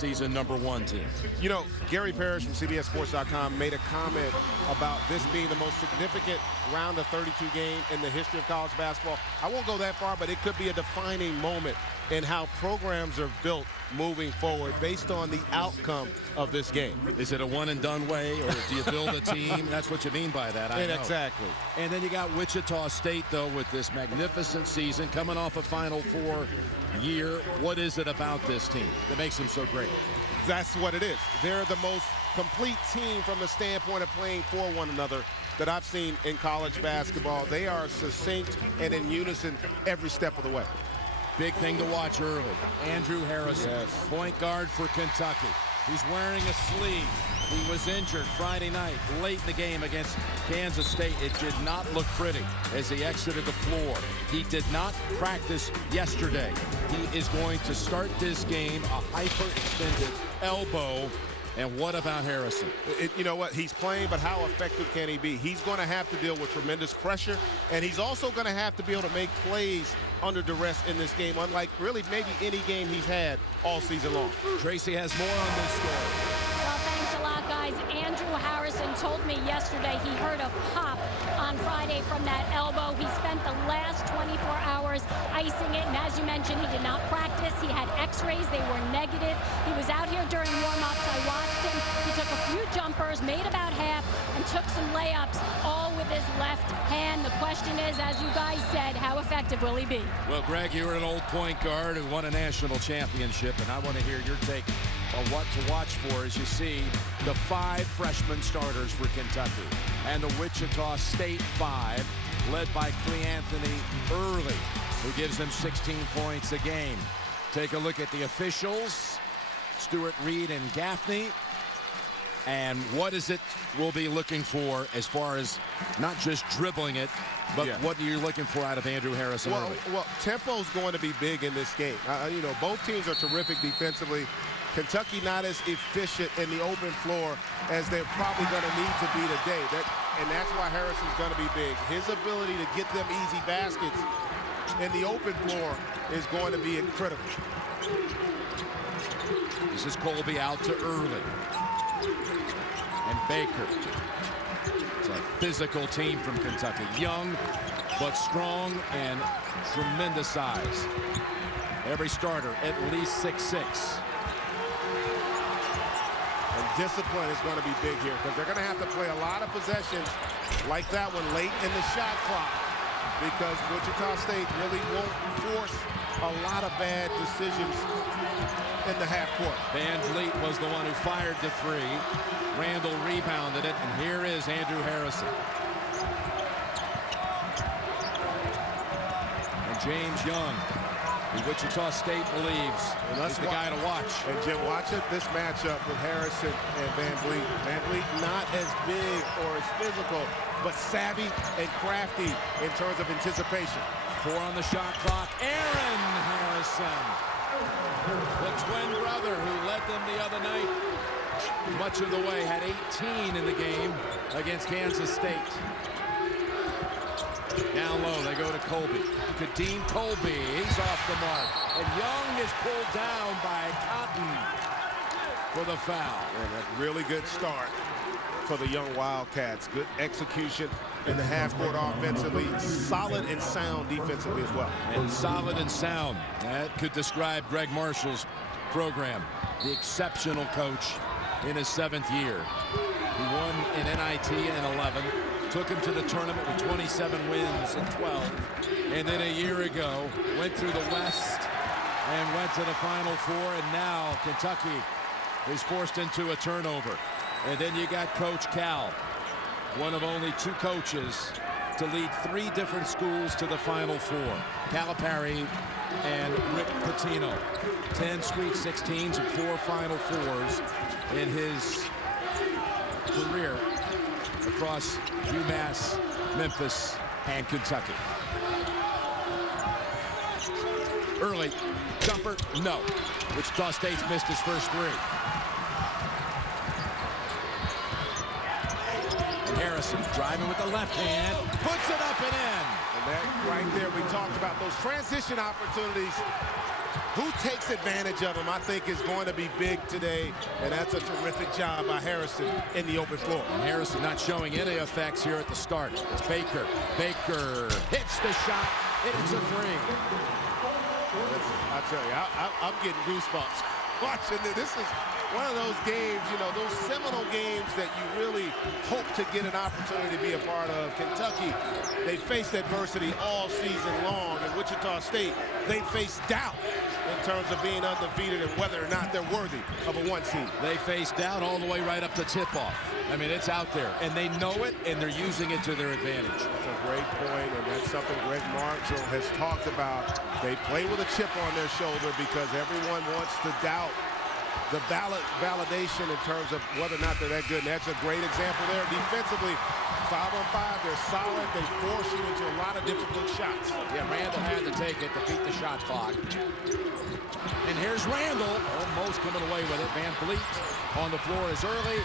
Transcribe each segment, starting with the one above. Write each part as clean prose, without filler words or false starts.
season #1 team. You know, Gary Parrish from CBSSports.com made a comment about this being the most significant round of 32 game in the history of college basketball. I won't go that far, but it could be a defining moment in how programs are built moving forward based on the outcome of this game. Is it a one-and-done way, or do you build a team? That's what you mean by that, I know. Exactly. And then you got Wichita State, though, with this magnificent season, coming off a Final Four year. What is it about this team that makes them so great? That's what it is. They're the most complete team from the standpoint of playing for one another that I've seen in college basketball. They are succinct and in unison every step of the way. Big thing to watch early. Andrew Harrison, yes, point guard for Kentucky. He's wearing a sleeve. He was injured Friday night, late in the game against Kansas State. It did not look pretty as he exited the floor. He did not practice yesterday. He is going to start this game a hyperextended elbow. And what about Harrison? You know what? He's playing, but how effective can he be? He's going to have to deal with tremendous pressure, and he's also going to have to be able to make plays under duress in this game, unlike really maybe any game he's had all season long. Tracy has more on this story. Well, thanks a lot, guys. Andrew Harrison told me yesterday he heard a pop on Friday from that elbow. He spent the last 24 hours icing it, and as you mentioned, he did not practice. He had x-rays. They were negative. He was out here during warm-ups. I watched him. He took a few jumpers, made about half, and took some layups, all with his left hand. The question is, as you guys said, how effective will he be? Well, Greg, you're an old point guard who won a national championship, and I want to hear your take on what to watch for as you see the 5 freshman starters for Kentucky and the Wichita State 5 led by Cleanthony Early, who gives them 16 points a game. Take a look at the officials, Stuart Reed and Gaffney, and what is it we'll be looking for as far as not just dribbling it, but what are you looking for out of Andrew Harrison early? Well, tempo's going to be big in this game. You know, both teams are terrific defensively. Kentucky not as efficient in the open floor as they're probably going to need to be today. And that's why Harrison's going to be big. His ability to get them easy baskets in the open floor is going to be critical. This is Colby out to Early. And Baker. It's a physical team from Kentucky. Young, but strong and tremendous size. Every starter at least 6'6". And discipline is going to be big here because they're going to have to play a lot of possessions like that one late in the shot clock because Wichita State really won't force a lot of bad decisions in the half court. Van Vliet was the one who fired the 3. Randall rebounded it, and here is Andrew Harrison. And James Young, who Wichita State believes is the guy to watch. And Jim, watch it, this matchup with Harrison and Van Vliet. Van Vliet not as big or as physical, but savvy and crafty in terms of anticipation. 4 on the shot clock. Aaron Harrison, the twin brother who led them the other night much of the way, had 18 in the game against Kansas State. Down low, they go to Colby. Kadeem Colby, he's off the mark. And Young is pulled down by Cotton for the foul. And a really good start for the young Wildcats. Good execution in the half-court offensively. Solid and sound defensively as well. And solid and sound. That could describe Greg Marshall's program. The exceptional coach in his 7th year. He won in NIT in 11. Took him to the tournament with 27 wins in 12. And then a year ago, went through the West and went to the Final Four. And now Kentucky is forced into a turnover. And then you got Coach Cal, one of only 2 coaches to lead 3 different schools to the Final Four. Calipari and Rick Pitino. 10 Sweet 16s and 4 Final Fours in his career across UMass, Memphis, and Kentucky. Early jumper, no. Wichita State's missed his first 3. And Harrison driving with the left hand, puts it up and in. And that right there, we talked about those transition opportunities who takes advantage of him, I think, is going to be big today, and that's a terrific job by Harrison in the open floor. And Harrison not showing any effects here at the start. It's Baker. Baker hits the shot. It's a three. I tell you, I'm getting goosebumps watching this. This is one of those games, you know, those seminal games that you really hope to get an opportunity to be a part of. Kentucky, they faced adversity all season long. In Wichita State, they faced doubt in terms of being undefeated and whether or not they're worthy of a 1 seed. They face doubt all the way right up to tip-off. I mean, it's out there, and they know it, and they're using it to their advantage. That's a great point, and that's something Greg Marshall has talked about. They play with a chip on their shoulder because everyone wants to doubt the validation in terms of whether or not they're that good. And that's a great example there. Defensively, 5-on-5, they're solid. They force you into a lot of difficult shots. Yeah, Randall had to take it to beat the shot clock. And here's Randall, almost coming away with it. Van Vliet on the floor is early.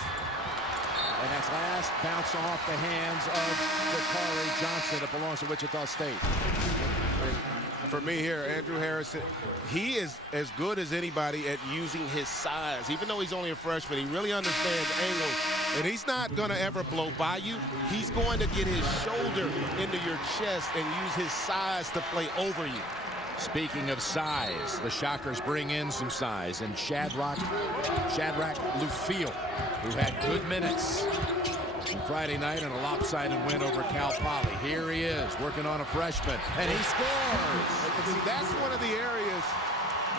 And that's last bounce off the hands of Dakari Johnson. It belongs to Wichita State. For me here, Andrew Harrison, he is as good as anybody at using his size. Even though he's only a freshman, he really understands angles. And he's not going to ever blow by you. He's going to get his shoulder into your chest and use his size to play over you. Speaking of size, the Shockers bring in some size. And Shadrach Lufiel, who had good minutes Friday night in a lopsided win over Cal Poly. Here he is working on a freshman, and he scores. And see, that's one of the areas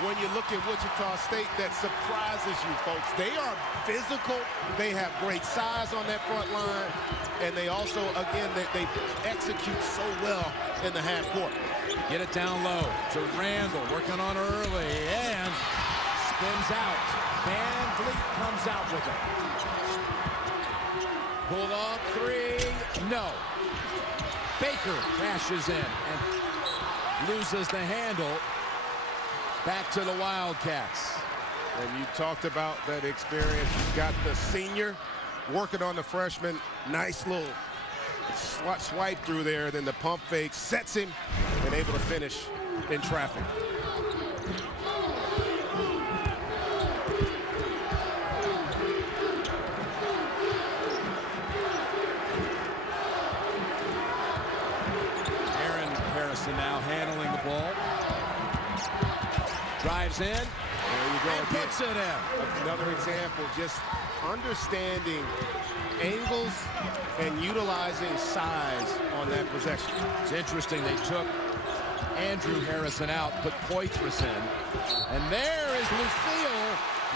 when you look at Wichita State that surprises you, folks. They are physical. They have great size on that front line, and they also, again, they execute so well in the half court. Get it down low to Randall, working on early, and spins out. Van Vliet comes out with it. Pull up three, no. Baker crashes in and loses the handle. Back to the Wildcats. And you talked about that experience. You've got the senior working on the freshman. Nice little swipe through there. Then the pump fake sets him and able to finish in traffic. Now handling the ball. Drives in. There you go. And puts it in. Another example, just understanding angles and utilizing size on that possession. It's interesting, they took Andrew Harrison out, put Poitras in. And there is Lufiel.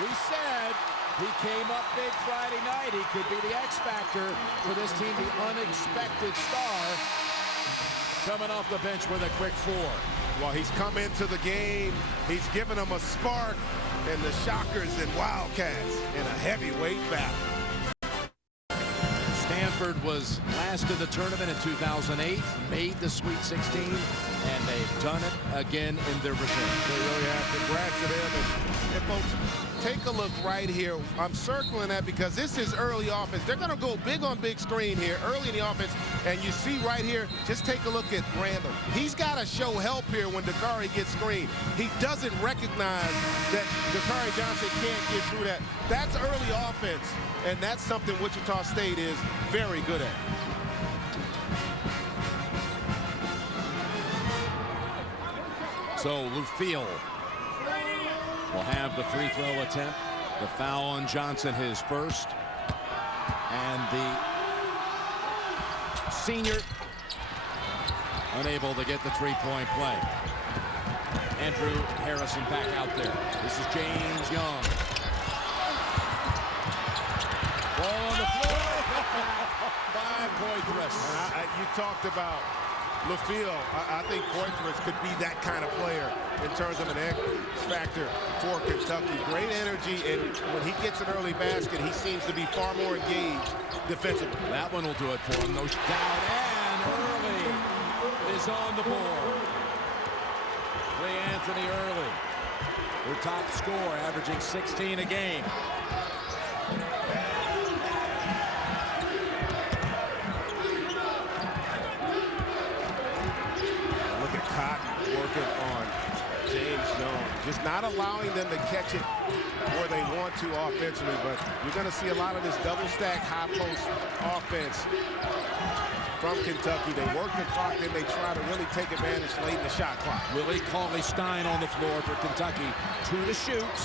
We said he came up big Friday night. He could be the X factor for this team, the unexpected star. Coming off the bench with a quick four. Well, he's come into the game. He's given them a spark, and the Shockers and Wildcats in a heavyweight battle. Stanford was last in the tournament in 2008, made the Sweet 16, and they've done it again in their return. They really have. Congrats to them. And folks, take a look right here. I'm circling that because this is early offense. They're going to go big on big screen here early in the offense. And you see right here, just take a look at Randall. He's got to show help here when Dakari gets screened. He doesn't recognize that Dakari Johnson can't get through that. That's early offense, and that's something Wichita State is very good at. So Lufiel will have the free throw attempt. The foul on Johnson, his first. And the senior unable to get the three-point play. Andrew Harrison back out there. This is James Young. Ball on the floor. By Poitras. You talked about Lufiel. I think Poitras could be that kind of player in terms of an X factor for Kentucky. Great energy, and when he gets an early basket, he seems to be far more engaged defensively. That one will do it for him. No doubt. And Early is on the board. Lee Anthony Early, their top scorer, averaging 16 a game. Look at Cotton working on James Young. just not allowing them to catch it where they want to offensively. But you're going to see a lot of this double stack high post offense from Kentucky. They work the clock, then they try to really take advantage late in the shot clock. Willie Cauley-Stein on the floor for Kentucky. 2 to shoot.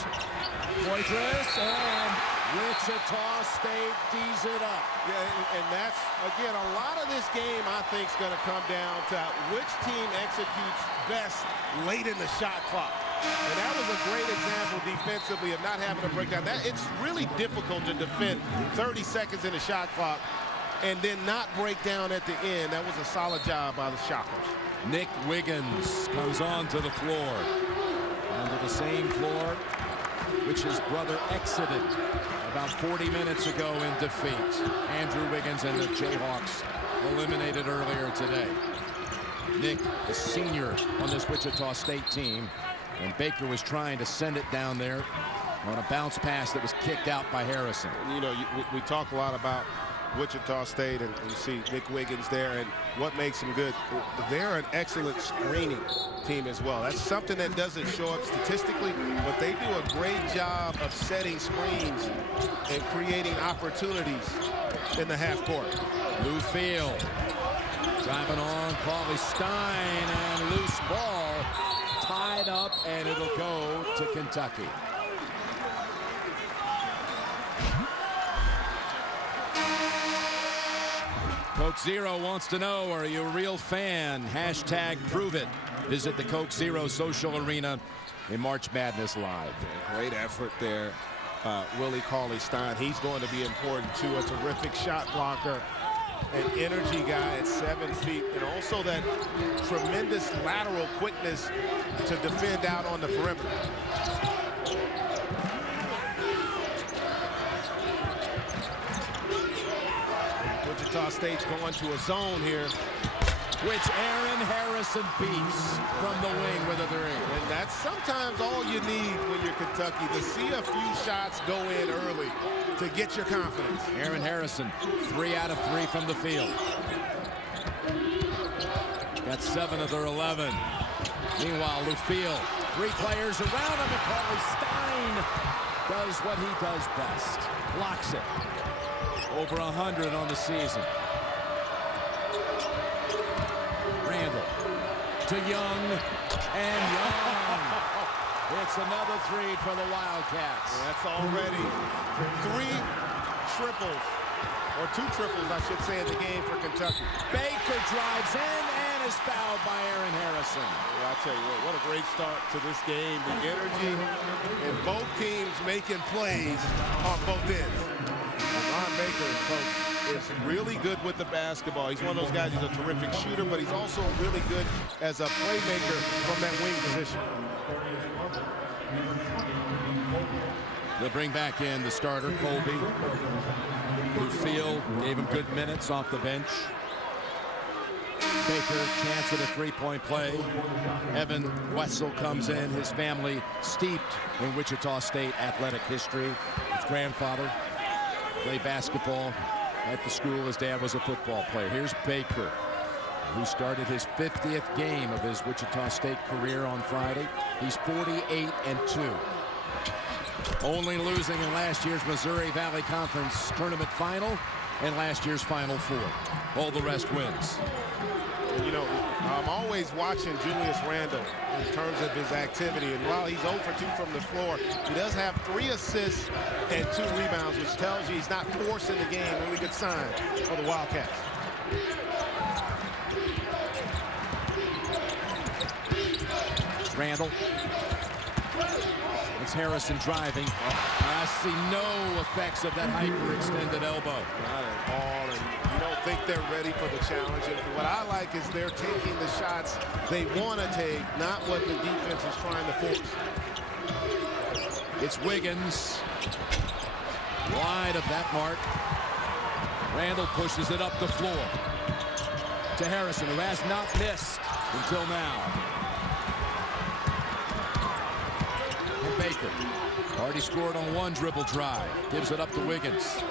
Poitras, and Wichita State D's it up. Yeah, and that's, again, a lot of this game, I think, is going to come down to which team executes best late in the shot clock. And that was a great example defensively of not having to break down. It's really difficult to defend 30 seconds in the shot clock and then not break down at the end. That was a solid job by the Shockers. Nick Wiggins comes onto the floor. Onto the same floor which his brother exited about 40 minutes ago in defeat. Andrew Wiggins and the Jayhawks eliminated earlier today. Nick, the senior on this Wichita State team, and Baker was trying to send it down there on a bounce pass that was kicked out by Harrison. You know, we talk a lot about Wichita State, and you see Nick Wiggins there, and what makes them good. They're an excellent screening team as well. That's something that doesn't show up statistically, but they do a great job of setting screens and creating opportunities in the half court. Lou Field driving on Cauley-Stein, and loose ball tied up, and it'll go to Kentucky. Coke Zero wants to know, are you a real fan? Hashtag prove it. Visit the Coke Zero social arena in March Madness Live. Yeah, great effort there. Willie Cauley-Stein, he's going to be important too. A terrific shot blocker, an energy guy at 7 feet, and also that tremendous lateral quickness to defend out on the perimeter. Wichita State's going to a zone here, which Aaron Harrison beats from the wing with a three. And that's sometimes all you need when you're Kentucky, to see a few shots go in early to get your confidence. Aaron Harrison, 3 out of 3 from the field. Got 7 of their 11. Meanwhile, Lou Field, 3 players around him, and Cauley-Stein does what he does best. Blocks it. Over 100 on the season. Randall to Young, and Young. It's another 3 for the Wildcats. And that's already 3 triples, or 2 triples, I should say, in the game for Kentucky. Baker drives in and is fouled by Aaron Harrison. Well, I'll tell you what a great start to this game. The energy, and both teams making plays on both ends. Ron Baker, coach, is really good with the basketball. He's one of those guys, he's a terrific shooter, but he's also really good as a playmaker from that wing position. They'll bring back in the starter, Colby. Lou Field gave him good minutes off the bench. Baker, chance at a 3-point play. Evan Wessel comes in, his family steeped in Wichita State athletic history. His grandfather played basketball at the school. His dad was a football player. Here's Baker, who started his 50th game of his Wichita State career on Friday. He's 48-2. Only losing in last year's Missouri Valley Conference tournament final and last year's Final Four. All the rest wins. You know, I'm always watching Julius Randle in terms of his activity, and while he's 0 for 2 from the floor, he does have 3 assists and 2 rebounds, which tells you he's not forcing the game. Really good sign for the Wildcats. Randle. It's Harrison driving. I see no effects of that hyperextended elbow. Not at all, and you don't think they're ready for the challenge. And what I like is they're taking the shots they want to take, not what the defense is trying to force. It's Wiggins. Wide of that mark. Randle pushes it up the floor to Harrison, who has not missed until now. And Baker already scored on 1 dribble drive. Gives it up to Wiggins.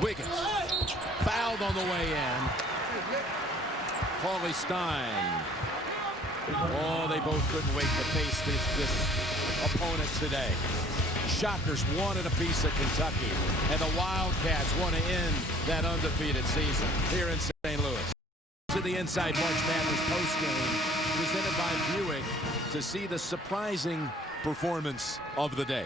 Wiggins fouled on the way in. Cauley Stein. Oh, they both couldn't wait to face this opponent today. Shockers wanted a piece of Kentucky, and the Wildcats want to end that undefeated season here in St. Louis. To the Inside March Madness postgame, presented by Buick, to see the surprising performance of the day.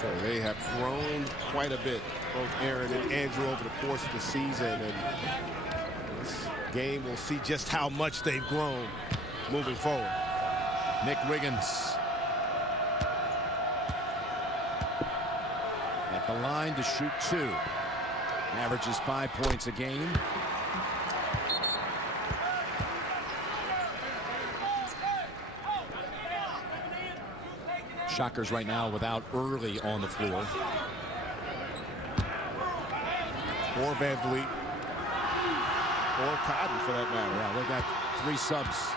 So they have grown quite a bit, both Aaron and Andrew, over the course of the season, and this game will see just how much they've grown moving forward. Nick Wiggins at the line to shoot 2. Averages 5 points a game. Shockers right now without Early on the floor. Or Van Vliet. Or Cotton, for that matter. Yeah, they've got 3 subs.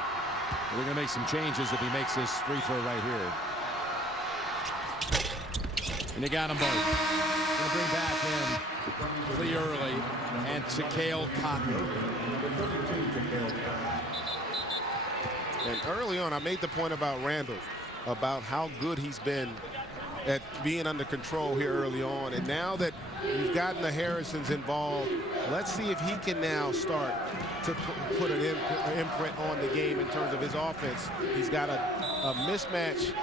They're going to make some changes if he makes this free throw right here. And they got them both. Going to bring back in Clee Early and Takale Cotton. And early on, I made the point about Randall, about how good he's been at being under control here early on. And now that you've gotten the Harrisons involved, let's see if he can now start to put an imprint on the game in terms of his offense. He's got a mismatch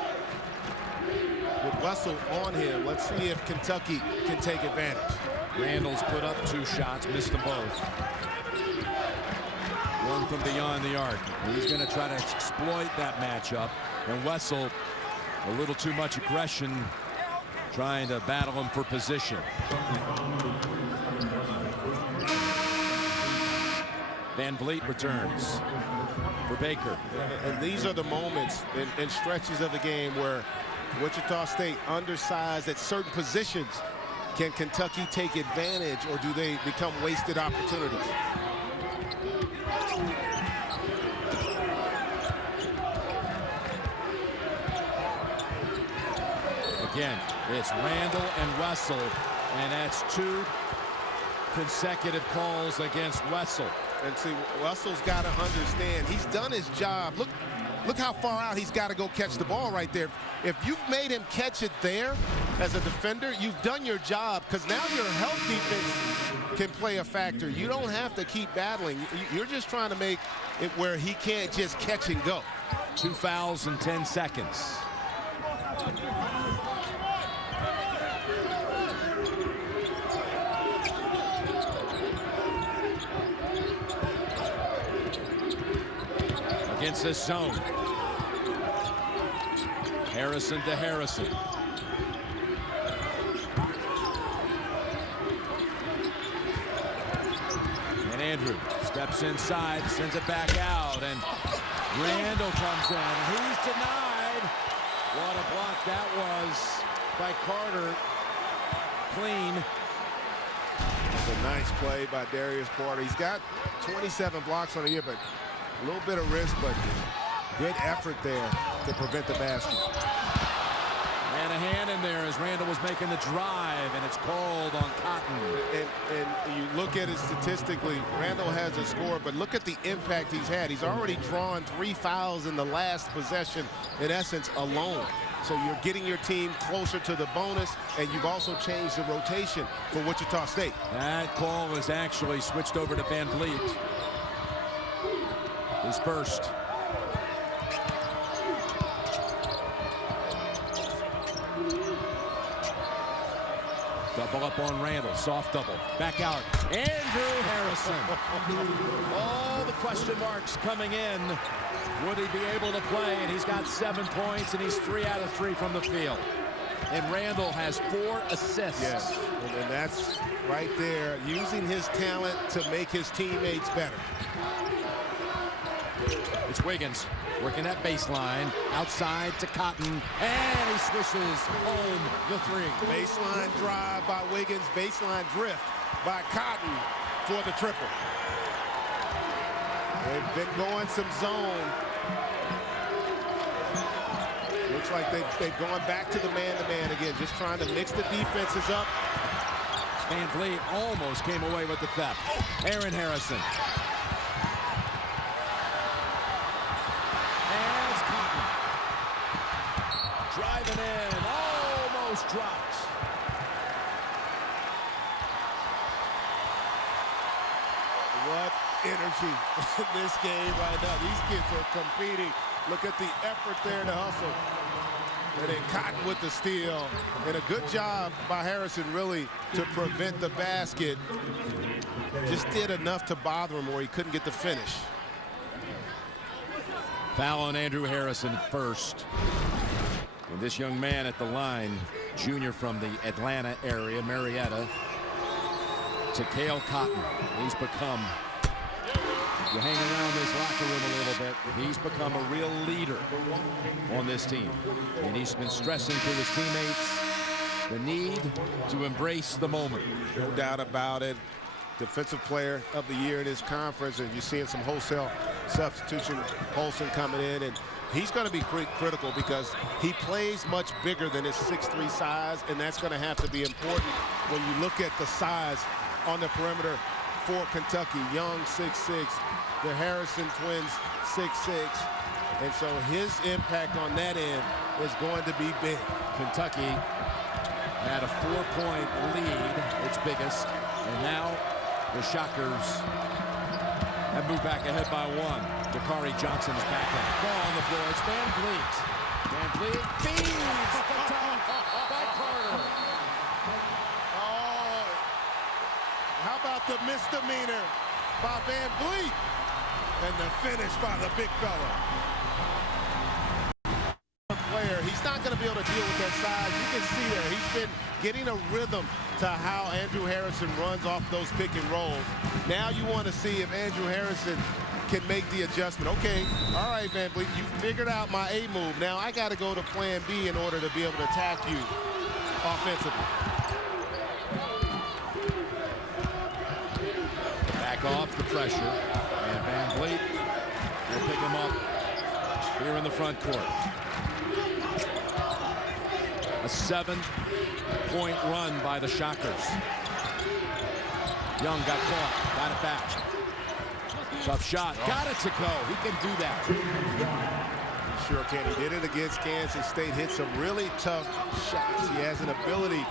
with Russell on him. Let's see if Kentucky can take advantage. Randall's put up 2 shots, missed them both. One from beyond the arc. He's going to try to exploit that matchup. And Wessel, a little too much aggression, trying to battle him for position. Van Vliet returns for Baker. And these are the moments and stretches of the game where Wichita State undersized at certain positions. Can Kentucky take advantage, or do they become wasted opportunities? Again, it's Randall and Wessel, and that's 2 consecutive calls against Wessel. And see, Wessel's got to understand, he's done his job. Look how far out he's got to go catch the ball right there. If you've made him catch it there as a defender, you've done your job, because now your help defense can play a factor. You don't have to keep battling. You're just trying to make it where he can't just catch and go. 2 fouls in 10 seconds. Against this zone. Harrison to Harrison. And Andrew steps inside, sends it back out, and Randall comes in. He's denied. What a block that was by Carter. Clean. It's a nice play by Darius Carter. He's got 27 blocks on the year, but a little bit of risk, but good effort there to prevent the basket. And a hand in there as Randall was making the drive, and it's called on Cotton. And you look at it statistically, Randall has a score, but look at the impact he's had. He's already drawn 3 fouls in the last possession, in essence, alone. So you're getting your team closer to the bonus, and you've also changed the rotation for Wichita State. That call is actually switched over to Van Vliet. His first. Double up on Randall, soft double, back out. Andrew Harrison. All the question marks coming in. Would he be able to play? And he's got 7 points, and he's 3 out of 3 from the field. And Randall has 4 assists. Yes, and that's right there, using his talent to make his teammates better. It's Wiggins working that baseline, outside to Cotton, and he swishes home the 3. Baseline drive by Wiggins, baseline drift by Cotton for the triple. They've been going some zone. Looks like they've gone back to the man-to-man again, just trying to mix the defenses up. Van Vliet almost came away with the theft. Aaron Harrison. As Cotton. Driving in. Almost dropped. What energy in this game right now. These kids are competing. Look at the effort there to hustle. And then Cotton with the steal. And a good job by Harrison, really, to prevent the basket. Just did enough to bother him where he couldn't get the finish. Foul on Andrew Harrison first. And this young man at the line, junior from the Atlanta area, Marietta, to Cale Cotton. He's become, you hang around this locker room a little bit, he's become a real leader on this team. And he's been stressing to his teammates the need to embrace the moment. No doubt about it. Defensive player of the year in his conference, and you're seeing some wholesale substitution. Holson coming in, and he's going to be critical because he plays much bigger than his 6'3" size, and that's going to have to be important when you look at the size on the perimeter for Kentucky. Young 6'6", the Harrison twins 6'6", and so his impact on that end is going to be big. Kentucky had a 4-point lead, its biggest, and now the Shockers have moved back ahead by 1. Dakari Johnson is back in. Ball on the floor. It's Van Vliet. Van Vliet feeds the top by Carter. Oh, how about the misdemeanor by Van Vliet? And the finish by the big fella. Player, he's not going to be able to deal with that size. You can see there, he's been getting a rhythm to how Andrew Harrison runs off those pick and rolls. Now you want to see if Andrew Harrison can make the adjustment. Okay, all right, Van Vliet, you figured out my A move. Now I got to go to plan B in order to be able to attack you offensively. Back off the pressure, and Van Vliet will pick him up here in the front court. A 7-point run by the Shockers. Young got caught, got it back. Tough shot, got it to go. He can do that. Sure can. He did it against Kansas State. Hit some really tough shots. He has an ability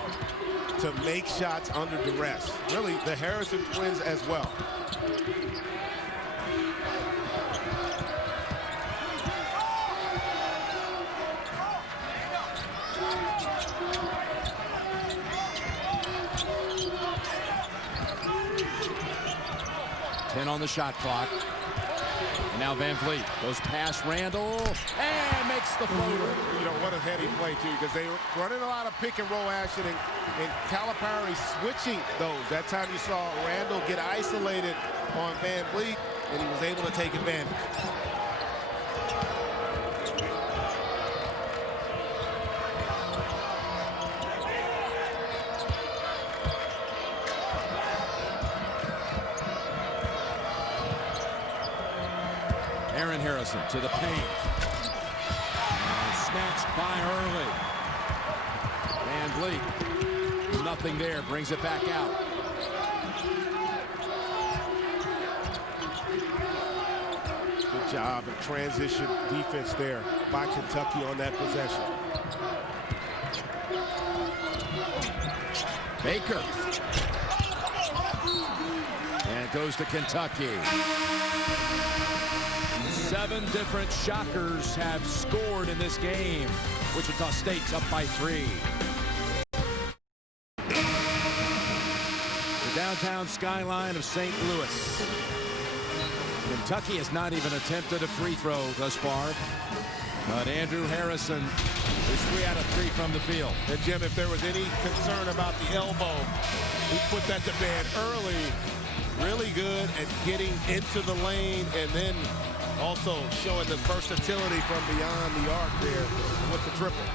to make shots under duress. Really, the Harrison twins as well. On the shot clock. And now Van Vliet goes past Randall and makes the floater. You know, what a heady play, too, because they were running a lot of pick and roll action, and Calipari switching those. That time you saw Randall get isolated on Van Vliet, and he was able to take advantage. Aaron Harrison to the paint. And snatched by Early. Van Vliet. Nothing there. Brings it back out. Good job of transition defense there by Kentucky on that possession. Baker. And it goes to Kentucky. 7 different Shockers have scored in this game. Wichita State's up by 3. The downtown skyline of St. Louis. Kentucky has not even attempted a free throw thus far. But Andrew Harrison is 3 out of 3 from the field. And Jim, if there was any concern about the elbow, he put that to bed early. Really good at getting into the lane and then also showing the versatility from beyond the arc there with the triple.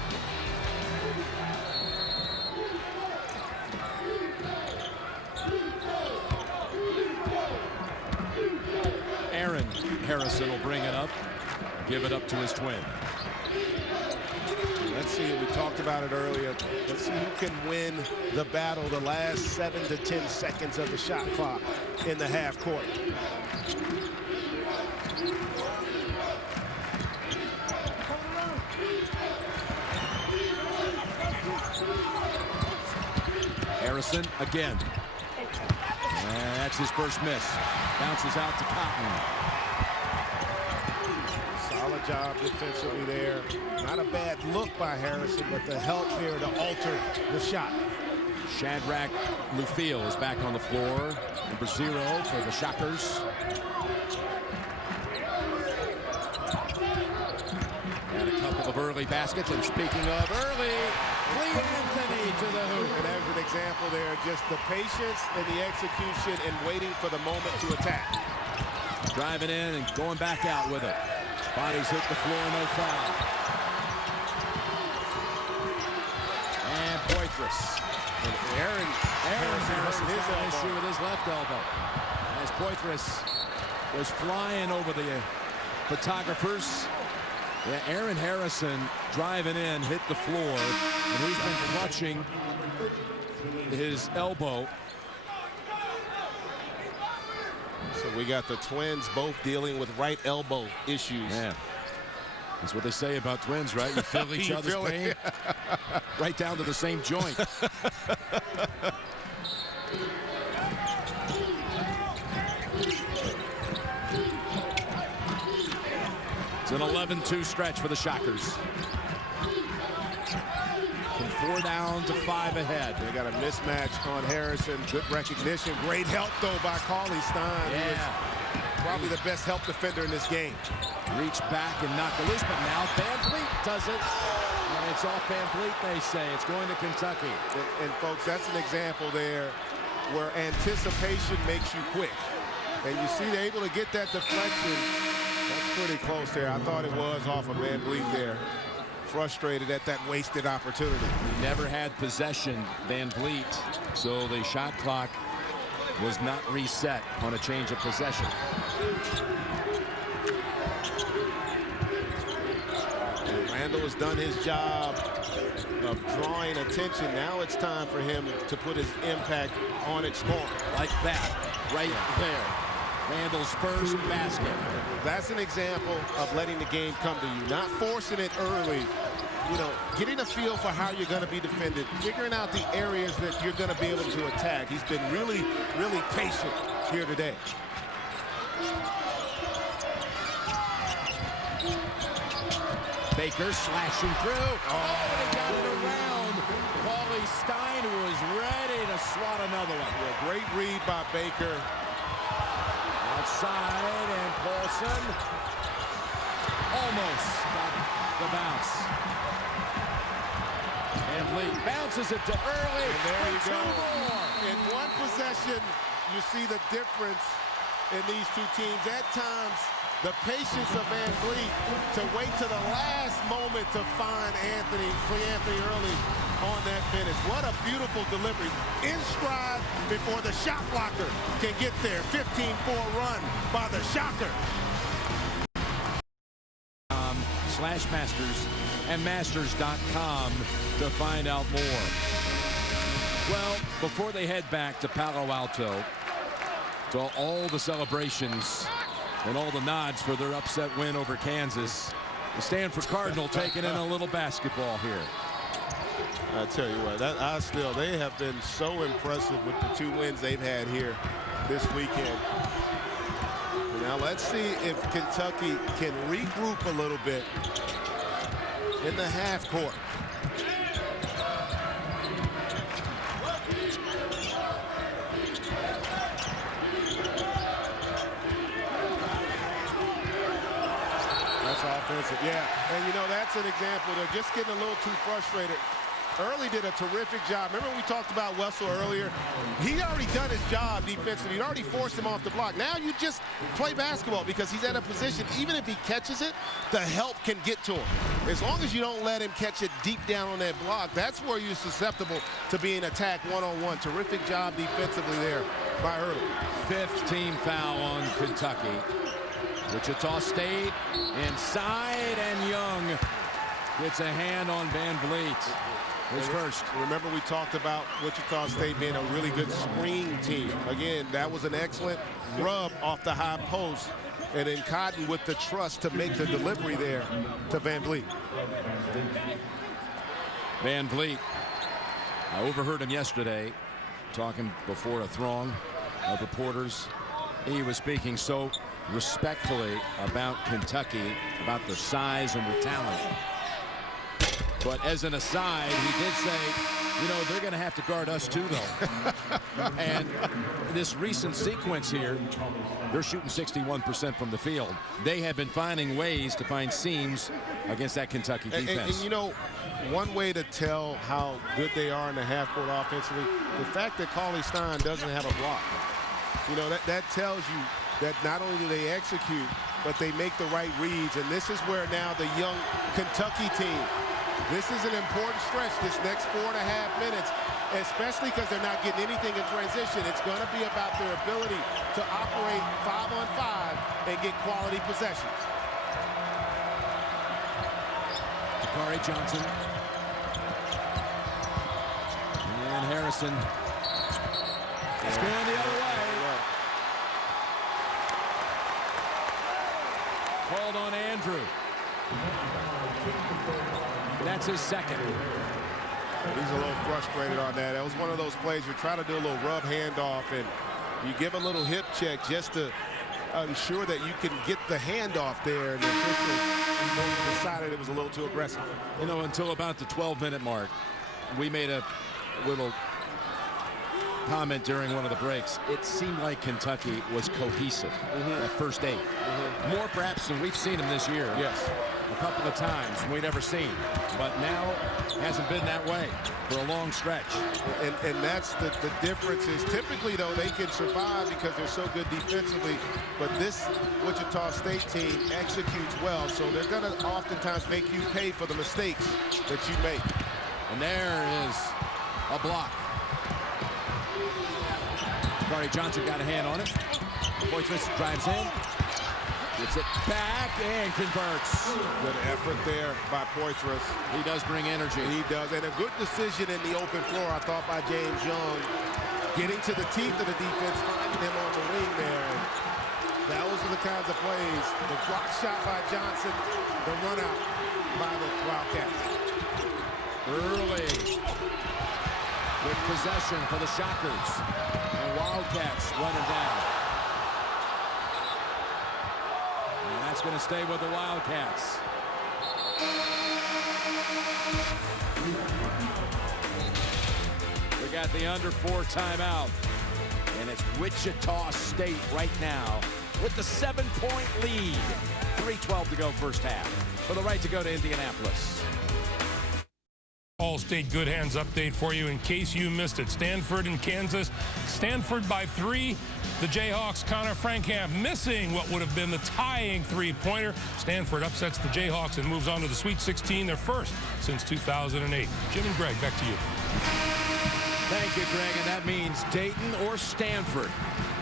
Aaron Harrison will bring it up, give it up to his twin. Let's see, we talked about it earlier. Let's see who can win the battle the last 7 to 10 seconds of the shot clock in the half court. Harrison again. And that's his first miss. Bounces out to Cotton. Solid job defensively there. Not a bad look by Harrison, but the help there to alter the shot. Shadrach Lufiel is back on the floor. Number 0 for the Shockers. And a couple of early baskets. And speaking of early, Lee Anthony to the hoop. And there's an example there, just the patience and the execution and waiting for the moment to attack. Driving in and going back out with it. Bodies hit the floor, no foul. And Poitras. And Aaron Harrison his has an elbow. issue with his left elbow. As Poitras was flying over the photographers. Yeah, Aaron Harrison driving in, hit the floor, and he's been clutching his elbow. So we got the twins both dealing with right elbow issues. Yeah. That's what they say about twins, right? You feel each You other's feel it. pain right down to the same joint. It's an 11-2 stretch for the Shockers. From 4 down to 5 ahead. They got a mismatch on Harrison. Good recognition. Great help, though, by Cauley Stein. who is probably the best help defender in this game. Reach back and knock it loose, but now Van Vliet does it. And it's off Van Vliet, they say. It's going to Kentucky. And folks, that's an example there where anticipation makes you quick. And you see they're able to get that deflection. That's pretty close there. I thought it was off of Van Vliet there. Frustrated at that wasted opportunity. He never had possession, Van Vliet, so the shot clock was not reset on a change of possession. And Randall has done his job of drawing attention. Now it's time for him to put his impact on it scoring. Like that, right there. Randall's first basket. That's an example of letting the game come to you, not forcing it early. You know, getting a feel for how you're going to be defended, figuring out the areas that you're going to be able to attack. He's been really, really patient here today. Baker slashing through. Oh, and he got it around. Cauley Stein was ready to swat another one. Yeah, great read by Baker. Outside, and Paulson almost got the bounce. And Lee bounces it to Early. And there you go. More. In one possession, you see the difference in these two teams. At times, the patience of Van Vliet to wait to the last moment to find Anthony Early on that finish. What a beautiful delivery. In stride before the shot blocker can get there. 15-4 run by the Shocker. /Masters and Masters.com to find out more. Well, before they head back to Palo Alto, to all the celebrations and all the nods for their upset win over Kansas, the Stanford Cardinal taking in a little basketball here. I tell you what, they have been so impressive with the 2 wins they've had here this weekend. Now let's see if Kentucky can regroup a little bit in the half court. That's offensive, yeah. And you know, that's an example. They're just getting a little too frustrated. Early did a terrific job. Remember we talked about Wessel earlier? He'd already done his job defensively. He'd already forced him off the block. Now you just play basketball because he's at a position, even if he catches it, the help can get to him. As long as you don't let him catch it deep down on that block, that's where you're susceptible to being attacked one-on-one. Terrific job defensively there by Early. 5th team foul on Kentucky. Wichita State inside, and Young Gets a hand on Van Vliet. His first. Remember, we talked about Wichita State being a really good screen team. Again, that was an excellent rub off the high post. And then Cotton with the trust to make the delivery there to Van Vliet. Van Vliet. I overheard him yesterday talking before a throng of reporters. He was speaking so respectfully about Kentucky, about their size and their talent. But as an aside, he did say, you know, they're going to have to guard us too, though. And this recent sequence here, they're shooting 61% from the field. They have been finding ways to find seams against that Kentucky defense. And you know, one way to tell how good they are in the half-court offensively, the fact that Cauley-Stein doesn't have a block. You know, that tells you that not only do they execute, but they make the right reads. And this is where now the young Kentucky team, this is an important stretch, this next 4.5 minutes, especially because they're not getting anything in transition. It's going to be about their ability to operate 5-on-5 and get quality possessions. Takari Johnson. And Harrison. It's going the other way. Called on Andrew. That's his second. He's a little frustrated on that. That was one of those plays you try to do a little rub handoff and you give a little hip check just to ensure that you can get the handoff there, and the official decided it was a little too aggressive. You know, until about the 12-minute mark, we made a little comment during one of the breaks. It seemed like Kentucky was cohesive that first 8. More perhaps than we've seen them this year. Yes. A couple of times we've never seen. But now hasn't been that way for a long stretch. And that's the difference is typically, though, they can survive because they're so good defensively. But this Wichita State team executes well, so they're going to oftentimes make you pay for the mistakes that you make. And there is a block. Takari Johnson got a hand on it. Poitras drives in. Gets it back and converts. Good effort there by Poitras. He does bring energy. He does. And a good decision in the open floor, I thought, by James Young. Getting to the teeth of the defense, finding him on the wing there. And those are the kinds of plays. The block shot by Johnson, the run out by the Wildcats. Early. Good possession for the Shockers. And Wildcats running down. And that's going to stay with the Wildcats. We got the under 4 timeout. And it's Wichita State right now with the 7-point lead. 3:12 to go first half for the right to go to Indianapolis. All-State Good Hands update for you in case you missed it. Stanford and Kansas. Stanford by 3. The Jayhawks, Connor Frankamp missing what would have been the tying 3-pointer. Stanford upsets the Jayhawks and moves on to the Sweet 16, their first since 2008. Jim and Greg, back to you. Thank you, Greg. And that means Dayton or Stanford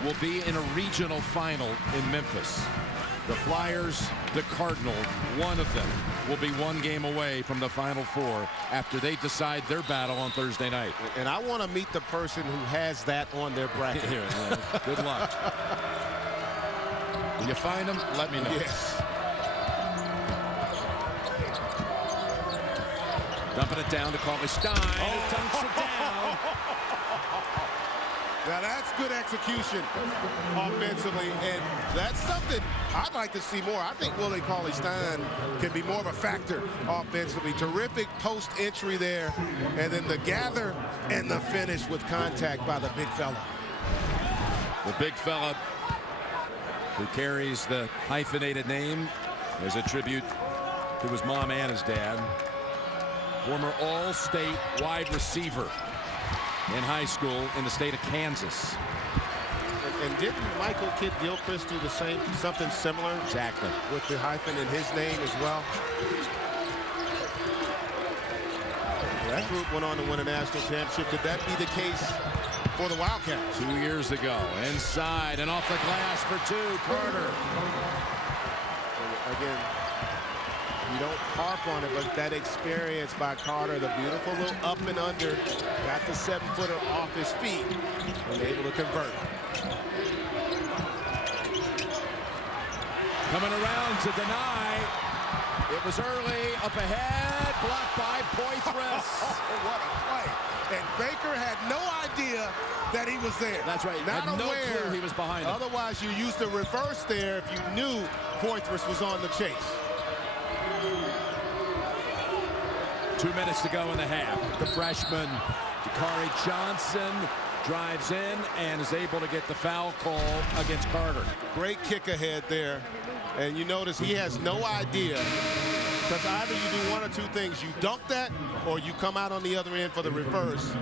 will be in a regional final in Memphis. The Flyers, the Cardinals, one of them will be 1 game away from the Final Four after they decide their battle on Thursday night. And I want to meet the person who has that on their bracket. Here, good luck. When you find them, let me know. Yes. Dumping it down to Cauley-Stein. Who dunks it down. Now that's good execution offensively, and that's something I'd like to see more. I think Willie Cauley-Stein can be more of a factor offensively. Terrific post entry there, and then the gather and the finish with contact by the big fella. The big fella who carries the hyphenated name as a tribute to his mom and his dad. Former All-State wide receiver in high school in the state of Kansas. And didn't Michael Kidd-Gilchrist do the same, something similar? Exactly. With the hyphen in his name as well. That group went on to win a national championship. Could that be the case for the Wildcats? 2 years ago. Inside and off the glass for 2. Carter. Again, You don't harp on it, but that experience by Carter, the beautiful little up and under, got the 7-footer off his feet and able to convert. Coming around to deny. It was early, up ahead, blocked by Poitras. What a play. And Baker had no idea that he was there. That's right. Not had no aware. clue he was behind him. Otherwise, you used the reverse there if you knew Poitras was on the chase. 2 minutes to go in the half. The freshman, Dakari Johnson, drives in and is able to get the foul call against Carter. Great kick ahead there. And you notice he has no idea, because either you do one or two things. You dunk that or you come out on the other end for the reverse.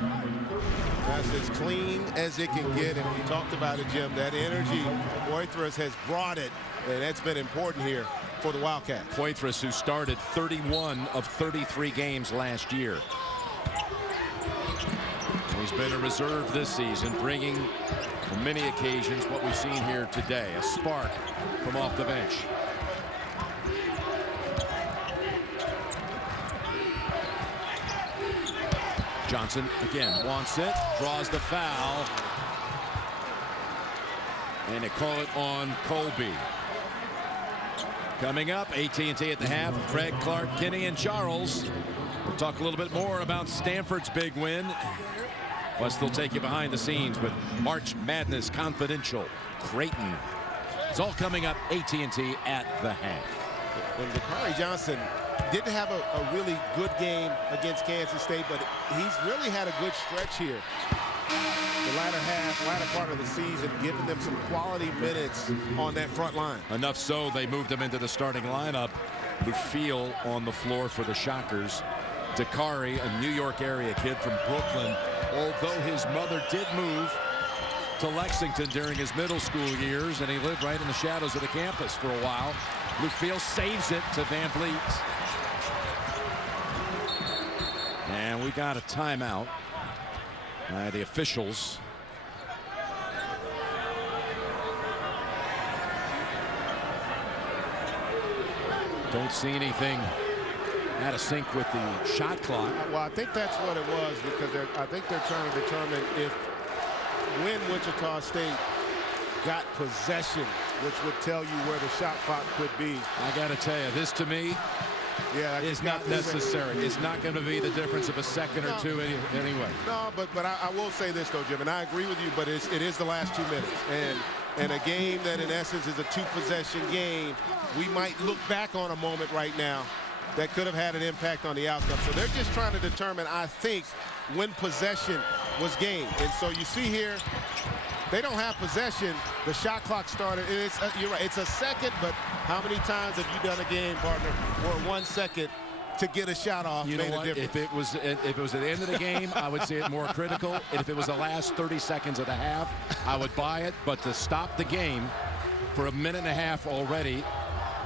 That's as clean as it can get. And we talked about it, Jim, that energy Poitras has brought it, and that's been important here for the Wildcats. Poitras, who started 31 of 33 games last year. He's been a reserve this season, bringing on many occasions what we've seen here today, a spark from off the bench. Johnson again wants it, draws the foul, and they call it on Colby. Coming up, AT&T at the half, Craig, Clark, Kinney, and Charles. We'll talk a little bit more about Stanford's big win. Plus, they'll take you behind the scenes with March Madness Confidential, Creighton. It's all coming up, AT&T at the half. And Dakari Johnson didn't have a really good game against Kansas State, but he's really had a good stretch here. The latter part of the season, giving them some quality minutes on that front line. Enough so, they moved him into the starting lineup. Lufiel on the floor for the Shockers. Dakari, a New York area kid from Brooklyn, although his mother did move to Lexington during his middle school years, and he lived right in the shadows of the campus for a while. Lufiel saves it to Van Vliet. And we got a timeout by the officials. Don't see anything out of sync with the shot clock. Well, I think that's what it was, because I think they're trying to determine when Wichita State got possession, which would tell you where the shot clock could be. I got to tell you, this to me is not necessary. It's not going to be the difference of a second or two anyway. No, but I will say this, though, Jim, and I agree with you, but it is the last 2 minutes. And a game that, in essence, is a two-possession game, we might look back on a moment right now that could have had an impact on the outcome. So they're just trying to determine, I think, when possession was gained. And so you see here, they don't have possession. The shot clock started. You're right, it's a second, but how many times have you done a game, partner, where 1 second to get a shot off made a difference? If it was at the end of the game, I would say it more critical. And if it was the last 30 seconds of the half, I would buy it. But to stop the game for a minute and a half already,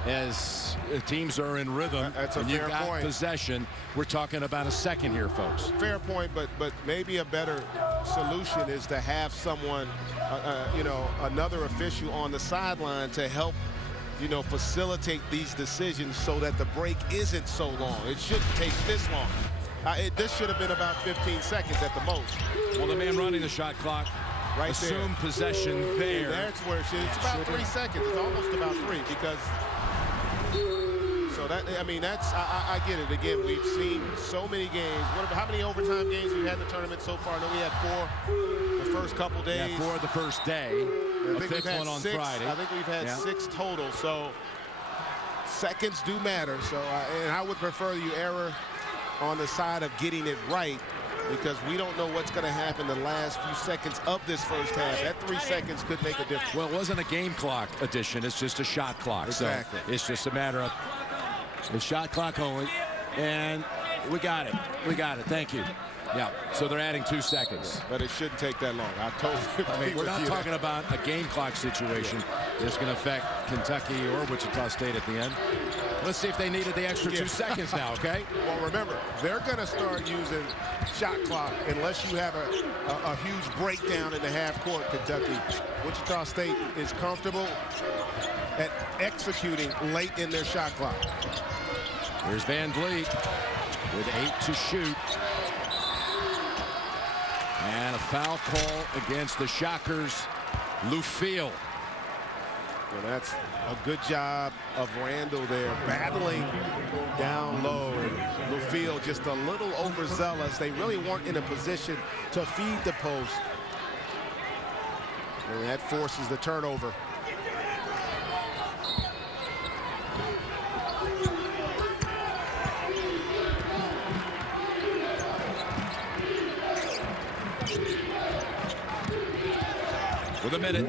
as teams are in rhythm, that's a and fair you've got point. Possession, we're talking about a second here, folks. Fair point, but maybe a better solution is to have someone, another official on the sideline to help, facilitate these decisions so that the break isn't so long. It shouldn't take this long. This should have been about 15 seconds at the most. Well, the man running the shot clock right assume there. Possession there. That's where it should. It's about 3 seconds. It's almost about 3, because. So I get it. Again, we've seen so many games. How many overtime games we've had in the tournament so far? I know we had 4 the first couple days. Yeah, 4 the first day. I think we've had 6. Friday. I think we've had 6 total. So seconds do matter. So and I would prefer you err on the side of getting it right, because we don't know what's going to happen the last few seconds of this first half. That 3 seconds could make a difference. Well, it wasn't a game clock addition. It's just a shot clock. Exactly. So it's just a matter of the shot clock only. And we got it. We got it. Thank you. Yeah, so they're adding 2 seconds. But it shouldn't take that long. I totally agree. We're not talking about a game clock situation that's going to affect Kentucky or Wichita State at the end. Let's see if they needed the extra 2 seconds now, okay? Well, remember, they're going to start using shot clock unless you have a huge breakdown in the half court, Kentucky. Wichita State is comfortable at executing late in their shot clock. Here's Van Vliet with 8 to shoot. And a foul call against the Shockers, Lufiel. Well, that's a good job of Randall there, battling down low. And Lufiel just a little overzealous. They really weren't in a position to feed the post. And that forces the turnover. With a minute.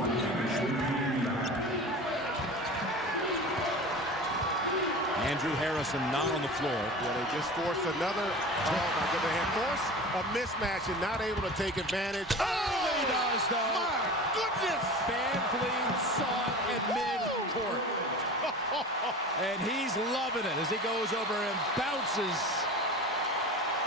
Andrew Harrison not on the floor. Yeah, they just forced another. Oh my goodness, they had forced a mismatch and not able to take advantage. Oh, he does though. My goodness! Van Vliet saw it at mid-court. And he's loving it as he goes over and bounces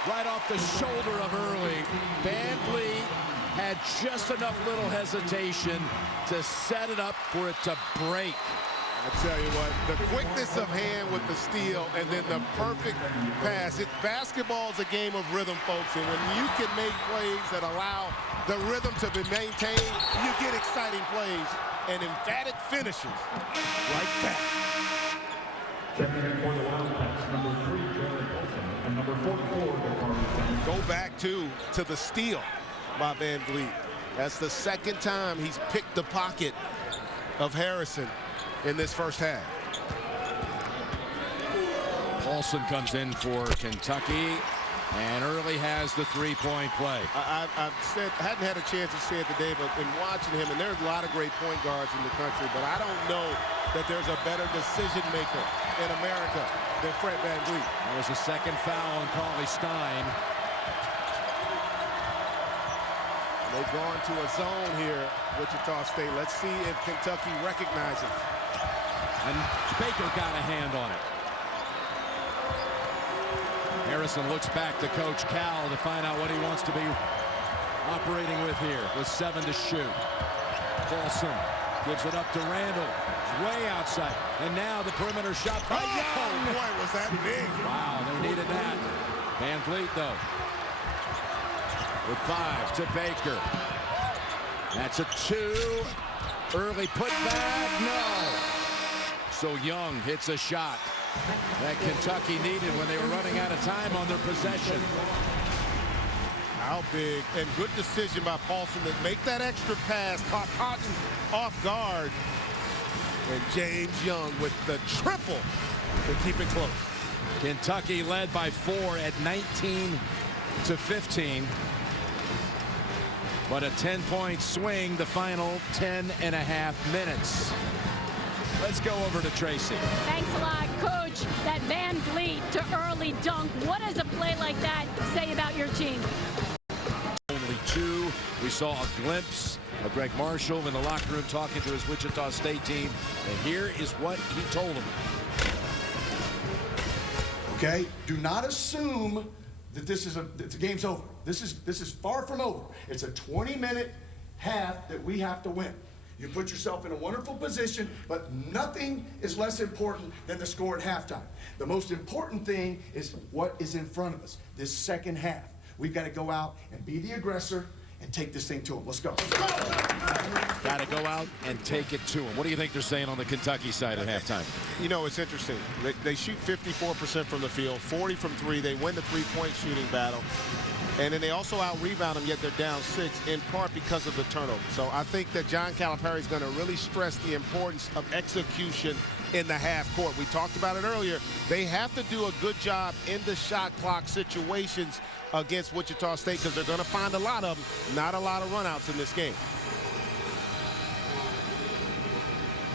right off the shoulder of Early. Van Vliet had just enough little hesitation to set it up for it to break. I tell you what, the quickness of hand with the steal and then the perfect pass. Basketball is a game of rhythm, folks, and when you can make plays that allow the rhythm to be maintained, you get exciting plays and emphatic finishes like that. Checking in for the Wildcats, number 3, Jared Wilson, and number 44, Go back to the steal by Van Vliet. That's the second time he's picked the pocket of Harrison in this first half. Paulson comes in for Kentucky, and Early has the three-point play. I've said, hadn't had a chance to say it today, but in watching him, and there's a lot of great point guards in the country, but I don't know that there's a better decision maker in America than Fred Van Vliet. That was a second foul on Cauley Stein. They've gone to a zone here, Wichita State. Let's see if Kentucky recognizes. And Baker got a hand on it. Harrison looks back to Coach Cal to find out what he wants to be operating with here with 7 to shoot. Paulson gives it up to Randall. Way outside. And now the perimeter shot by Young. Boy, was that big. Wow, they needed that. Van Vliet, though, with 5 to Baker. That's a 2. Early putback. No. So Young hits a shot that Kentucky needed when they were running out of time on their possession. How big, and good decision by Paulson to make that extra pass, caught Cotton off guard. And James Young with the triple to keep it close. Kentucky led by 4 at 19 to 15. But a 10-point swing the final 10.5 minutes. Let's go over to Tracy. Thanks a lot, Coach. That Van Vliet to Early dunk. What does a play like that say about your team? Only 2. We saw a glimpse of Greg Marshall in the locker room talking to his Wichita State team. And here is what he told them. Okay, do not assume that the game's over. This is far from over. It's a 20-minute half that we have to win. You put yourself in a wonderful position, but nothing is less important than the score at halftime. The most important thing is what is in front of us, this second half. We've got to go out and be the aggressor and take this thing to them. Let's go. Got to go out and take it to them. What do you think they're saying on the Kentucky side at halftime? You know, it's interesting. They shoot 54% from the field, 40 from 3. They win the three-point shooting battle. And then they also out-rebound them, yet they're down 6, in part because of the turnover. So I think that John Calipari is going to really stress the importance of execution in the half court. We talked about it earlier. They have to do a good job in the shot clock situations against Wichita State because they're going to find a lot of them, not a lot of runouts in this game.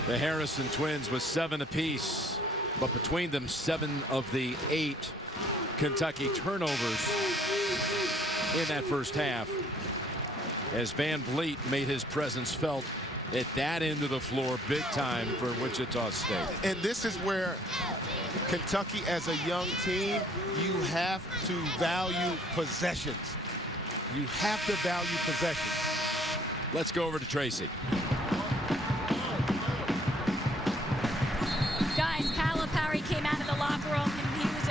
The Harrison twins with 7 apiece, but between them 7 of the 8 Kentucky turnovers in that first half as Van Vliet made his presence felt at that end of the floor big time for Wichita State. And this is where Kentucky, as a young team, you have to value possessions. You have to value possessions. Let's go over to Tracy. Guys, Calipari came out of the locker room and he was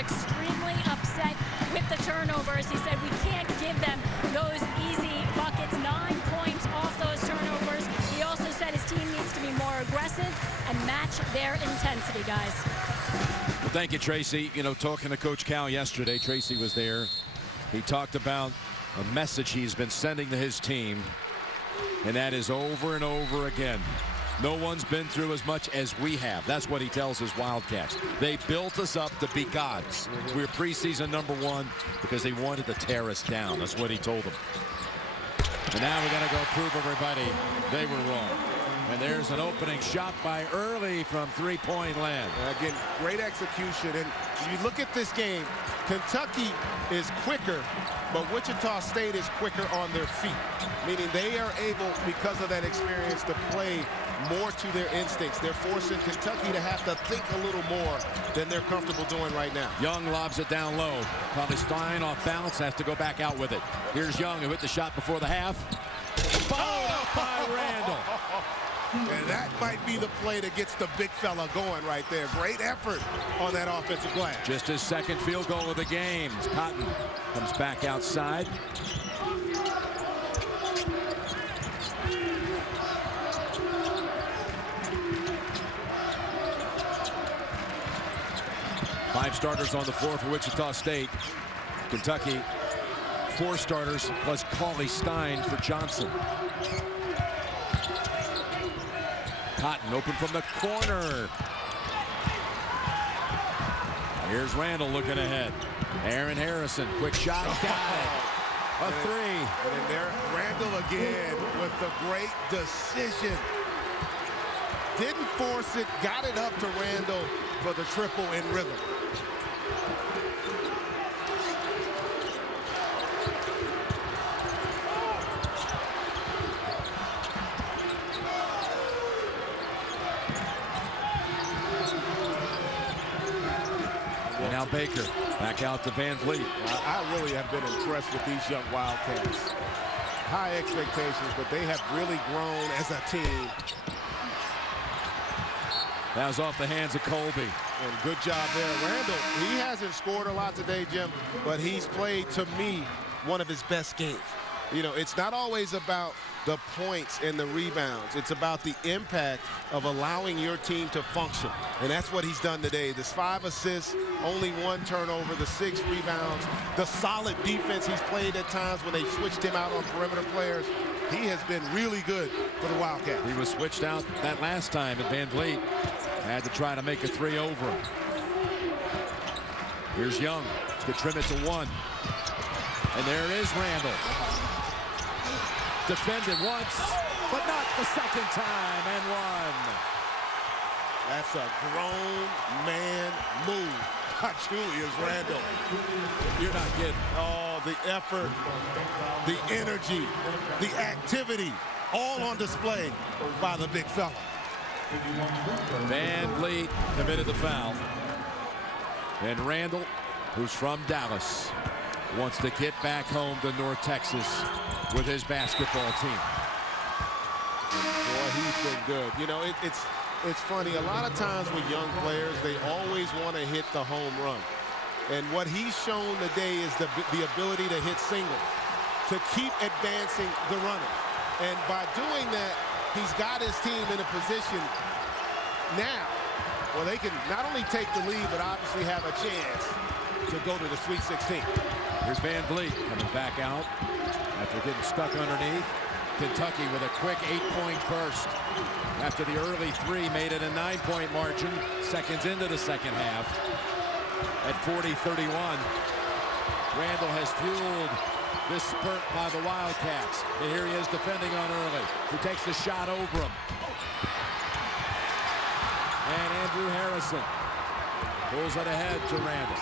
turnovers. He said we can't give them those easy buckets. 9 points off those turnovers. He also said his team needs to be more aggressive and match their intensity, guys. Well, thank you, Tracy. You know, talking to Coach Cal yesterday, Tracy was there. He talked about a message he's been sending to his team, and that is over and over again. No one's been through as much as we have. That's what he tells his Wildcats. They built us up to be gods. We were preseason #1 because they wanted to tear us down. That's what he told them. And now we got to go prove everybody they were wrong. And there's an opening shot by Early from three-point land. Again, great execution. And you look at this game, Kentucky is quicker, but Wichita State is quicker on their feet, meaning they are able, because of that experience, to play more to their instincts. They're forcing Kentucky to have to think a little more than they're comfortable doing right now. Young lobs it down low. Probably Stein off balance, has to go back out with it. Here's Young, who hit the shot before the half. Fouled up by Randall. And that might be the play that gets the big fella going right there. Great effort on that offensive glass. Just his second field goal of the game. Cotton comes back outside. Five starters on the floor for Wichita State. Kentucky, 4 starters plus Cauley Stein for Johnson. Cotton open from the corner. Here's Randall looking ahead. Aaron Harrison, quick shot, got it. A 3. And then there, Randall again with the great decision. Didn't force it, got it up to Randall for the triple in rhythm. And now Baker back out to Van Vliet. I really have been impressed with these young Wildcats. High expectations, but they have really grown as a team. That was off the hands of Colby. And good job there. Randall, he hasn't scored a lot today, Jim, but he's played, to me, one of his best games. You know, it's not always about the points and the rebounds. It's about the impact of allowing your team to function. And that's what he's done today. There's 5 assists, only 1 turnover, the 6 rebounds, the solid defense he's played at times when they switched him out on perimeter players. He has been really good for the Wildcats. He was switched out that last time, and Van Vliet had to try to make a 3 over him. Here's Young to trim it to 1. And there it is, Randall. Defended once, but not the second time, and 1. That's a grown man move by Julius Randall. You're not kidding. Oh, the effort, the energy, the activity, all on display by the big fella. Van Vliet committed the foul. And Randall, who's from Dallas, wants to get back home to North Texas with his basketball team. Boy, he's been good. You know, it's funny. A lot of times with young players, they always want to hit the home run. And what he's shown today is the ability to hit singles, to keep advancing the runner. And by doing that, he's got his team in a position now where they can not only take the lead, but obviously have a chance to go to the Sweet 16. Here's Van Vliet coming back out after getting stuck underneath. Kentucky with a quick 8-point burst after the early 3 made it a 9-point margin. Seconds into the second half at 40-31. Randall has fueled this spurt by the Wildcats. And here he is defending on Early, who takes the shot over him. And Andrew Harrison pulls it ahead to Randall.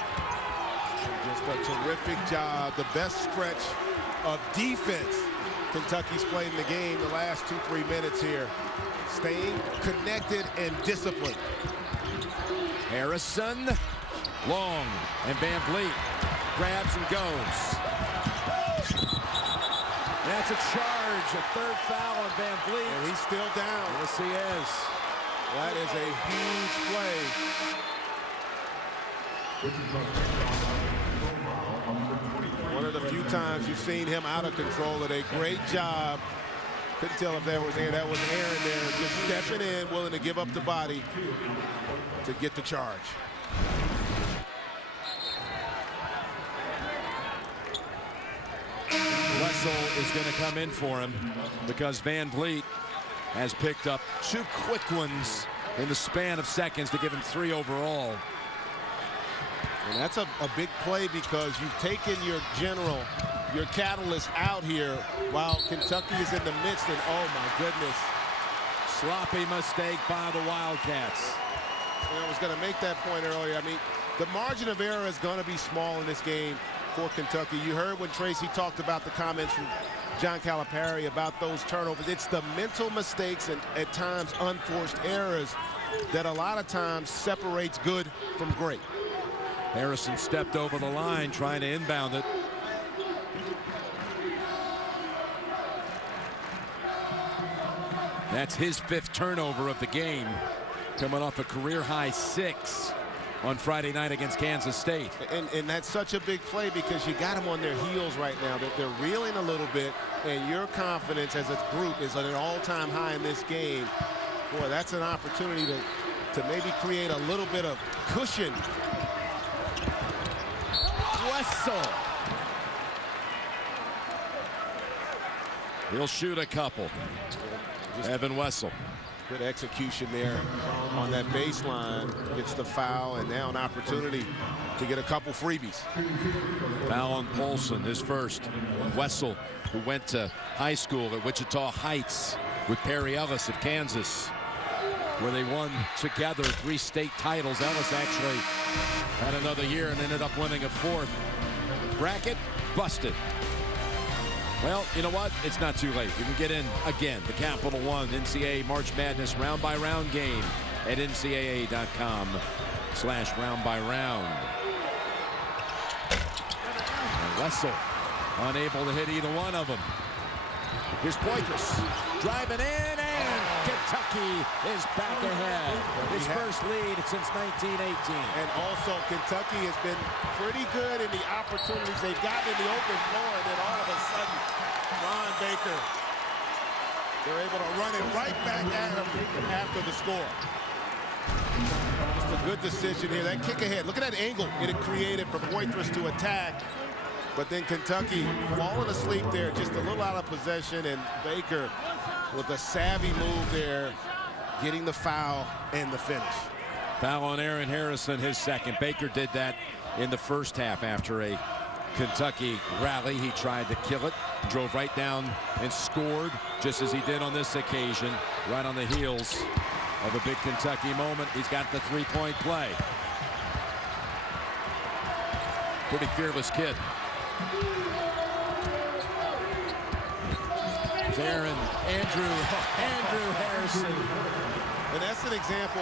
Just a terrific job. The best stretch of defense Kentucky's played in the game the last 2-3 minutes here. Staying connected and disciplined. Harrison, long, and Van Vliet grabs and goes. That's a charge, a 3rd foul on Van Vliet. And he's still down. Yes, he is. That is a huge play. One of the few times you've seen him out of control. Did a great job. Couldn't tell if that was Aaron. That was Aaron there, just stepping in, willing to give up the body to get the charge. Wessel is going to come in for him because Van Vliet has picked up 2 quick ones in the span of seconds to give him 3 overall. And that's a big play because you've taken your general, your catalyst out here while Kentucky is in the midst, and oh my goodness. Sloppy mistake by the Wildcats. And I was going to make that point earlier. I mean, the margin of error is going to be small in this game for Kentucky. You heard when Tracy talked about the comments from John Calipari about those turnovers. It's the mental mistakes and at times unforced errors that a lot of times separates good from great. Harrison stepped over the line trying to inbound it. That's his 5th turnover of the game, coming off a career-high 6 on Friday night against Kansas State. And that's such a big play because you got them on their heels right now. They're reeling a little bit, and your confidence as a group is at an all-time high in this game. Boy, that's an opportunity to maybe create a little bit of cushion. Wessel. He'll shoot a couple. Evan Wessel. Good execution there on that baseline. Gets the foul, and now an opportunity to get a couple freebies. Foul on Polson, his first. Wessel, who went to high school at Wichita Heights with Perry Ellis of Kansas, where they won together 3 state titles. Ellis actually had another year and ended up winning a 4th. Bracket busted. Well, you know what? It's not too late. You can get in again. The Capital One NCAA March Madness round-by-round game at ncaa.com/round-by-round. Wessel unable to hit either one of them. Here's Poitras driving in, and Kentucky is back ahead. His first lead since 1918. And also, Kentucky has been pretty good in the opportunities they've gotten in the open floor, and then all of a sudden, Ron Baker, they're able to run it right back at him after the score. It's a good decision here. That kick ahead, look at that angle it created for Poitras to attack. But then Kentucky falling asleep there, just a little out of possession, and Baker with a savvy move there, getting the foul and the finish. Foul on Aaron Harrison, his 2nd. Baker did that in the first half after a Kentucky rally. He tried to kill it, drove right down and scored, just as he did on this occasion, right on the heels of a big Kentucky moment. He's got the 3-point play. Pretty fearless kid. Andrew Harrison. And that's an example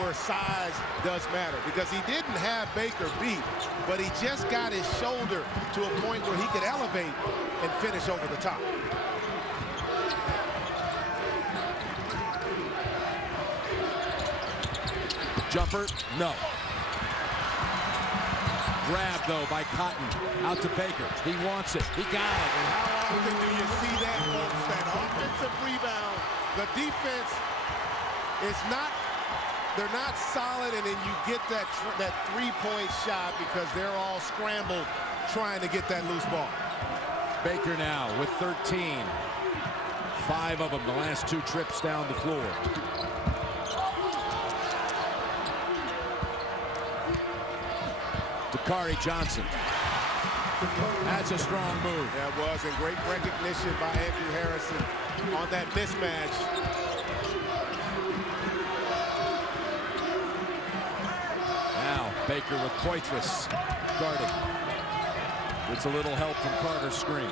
where size does matter, because he didn't have Baker beat, but he just got his shoulder to a point where he could elevate and finish over the top. Jumper, no. Grab, though, by Cotton. Out to Baker. He wants it. He got it. And how often do you see that, folks? That offensive rebound. The defense is not, they're not solid, and then you get that 3-point shot because they're all scrambled trying to get that loose ball. Baker now with 13. 5 of them the last 2 trips down the floor. Dakari Johnson. That's a strong move. That was, and great recognition by Andrew Harrison on that mismatch. Now Baker with Poitras guarding. Gets a little help from Carter's screen.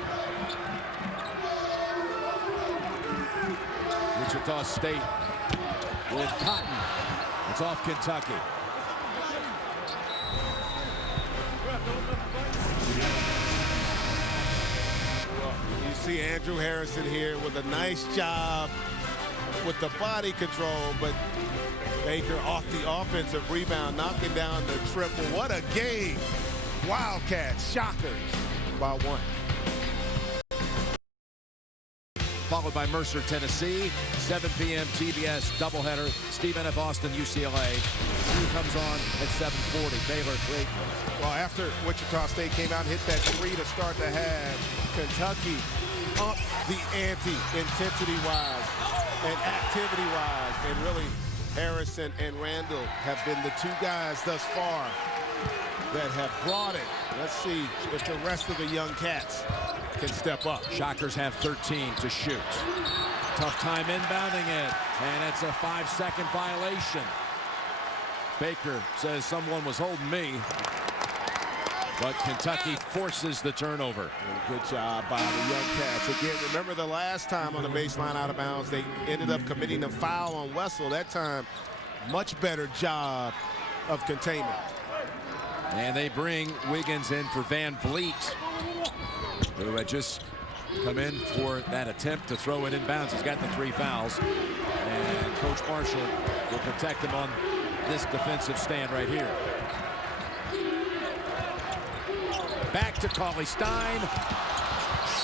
Wichita State with Cotton. It's off Kentucky. You see Andrew Harrison here with a nice job with the body control, but Baker off the offensive rebound, knocking down the triple. What a game Wildcats, Shockers by 1. Followed by Mercer, Tennessee. 7 p.m. TBS doubleheader. Stephen F. Austin, UCLA. He comes on at 7:40. Baylor, Creighton. Well, after Wichita State came out and hit that 3 to start the half, Kentucky upped the ante intensity-wise and activity-wise. And really, Harrison and Randall have been the 2 guys thus far that have brought it. Let's see if the rest of the young cats can step up. Shockers have 13 to shoot. Tough time inbounding it, and it's a 5-second violation. Baker says someone was holding me, but Kentucky forces the turnover. And good job by the young cats. Again, remember the last time on the baseline out of bounds, they ended up committing a foul on Wessel. That time, much better job of containment. And they bring Wiggins in for Van Vliet, who had just come in for that attempt to throw it in bounds. He's got the 3 fouls. And Coach Marshall will protect him on this defensive stand right here. Back to Cauley-Stein.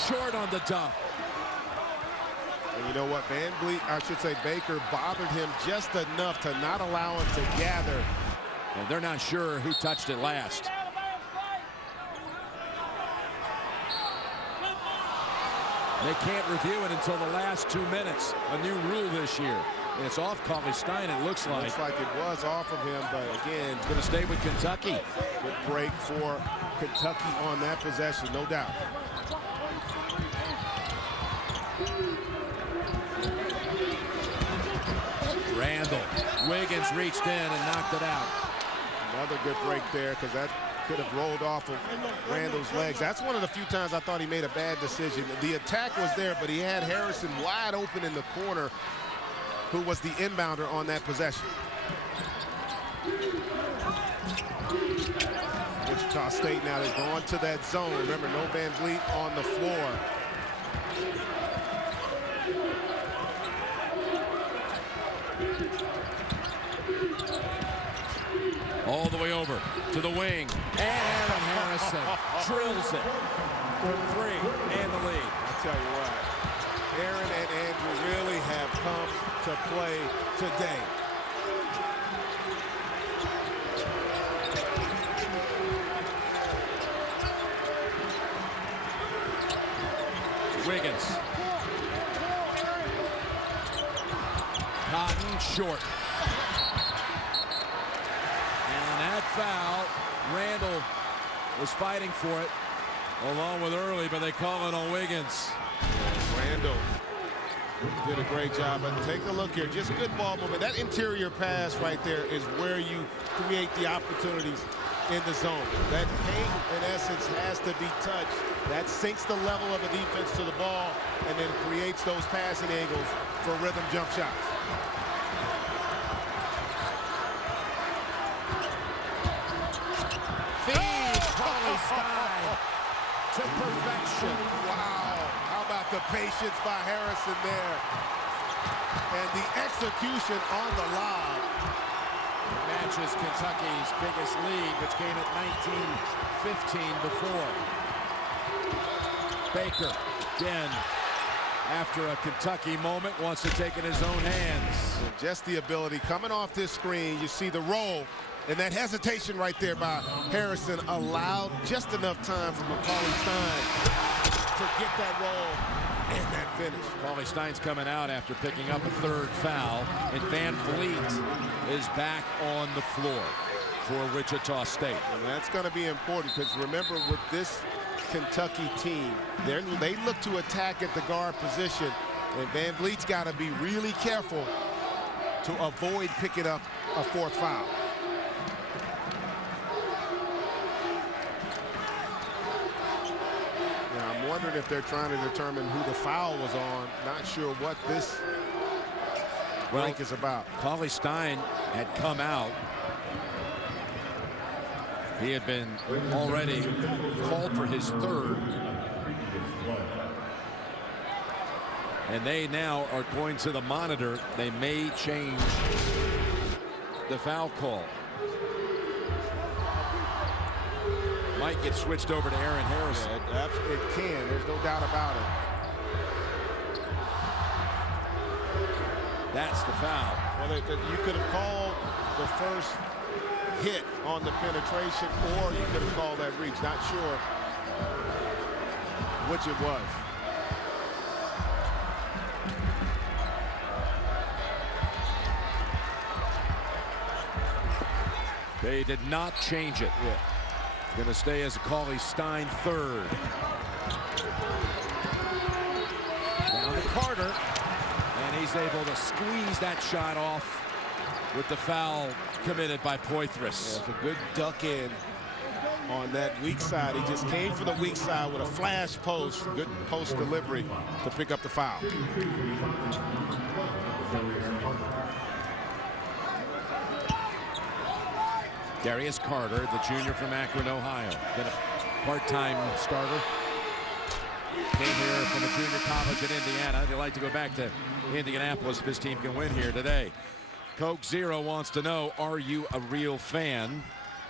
Short on the dunk. And you know what? Van Vliet, I should say Baker, bothered him just enough to not allow him to gather. And they're not sure who touched it last. They can't review it until the last 2 minutes. A new rule this year. And it's off Cauley-Stein, it looks like. Looks like it was off of him, but again, going to stay with Kentucky. Good break for Kentucky on that possession, no doubt. Randall. Wiggins reached in and knocked it out. Another good break there, because that could have rolled off of Randall's legs. That's one of the few times I thought he made a bad decision. The attack was there, but he had Harrison wide open in the corner, who was the inbounder on that possession. Wichita State now is going to that zone. Remember, no Van Vliet on the floor. All the way over to the wing. And Aaron Harrison drills it. 3 and the lead. I'll tell you what, Aaron and Andrew really have come to play today. Wiggins. Cotton short. And that foul, Randall was fighting for it along with Early, but they call it on Wiggins. Randall did a great job, but take a look here, just good ball movement. That interior pass right there is where you create the opportunities in the zone. That paint, in essence, has to be touched. That sinks the level of the defense to the ball and then creates those passing angles for rhythm jump shots. Feeds Cauley-Stein to perfection. Wow, how about the patience by Harrison there? And the execution on the lob. Matches Kentucky's biggest lead, which came at 19-15 before. Baker, again, after a Kentucky moment, wants to take it in his own hands. Just the ability, coming off this screen, you see the roll, and that hesitation right there by Harrison allowed just enough time for Cauley-Stein to get that roll and that finish. Cauley-Stein's coming out after picking up a 3rd foul, and Van Vliet is back on the floor for Wichita State. And that's going to be important, because remember, with this Kentucky team, they look to attack at the guard position, and Van Vliet's got to be really careful to avoid picking up a 4th foul. Now, I'm wondering if they're trying to determine who the foul was on. Not sure what this break is about. Cauley-Stein had come out. He had been already called for his 3rd. And they now are going to the monitor. They may change the foul call. Might get switched over to Aaron Harrison. Yeah, it can. There's no doubt about it. That's the foul. Well, you could have called the first hit on the penetration, or you could have called that reach. Not sure which it was. They did not change it. Yeah. It's going to stay as a Cauley-Stein third. Down to Carter. And he's able to squeeze that shot off with the foul committed by Poitras. Yeah, it's a good duck in on that weak side. He just came for the weak side with a flash post. Good post delivery to pick up the foul. Darius Carter, the junior from Akron, Ohio. Been a part-time starter. Came here from a junior college in Indiana. They'd like to go back to Indianapolis if his team can win here today. Coke Zero wants to know, are you a real fan?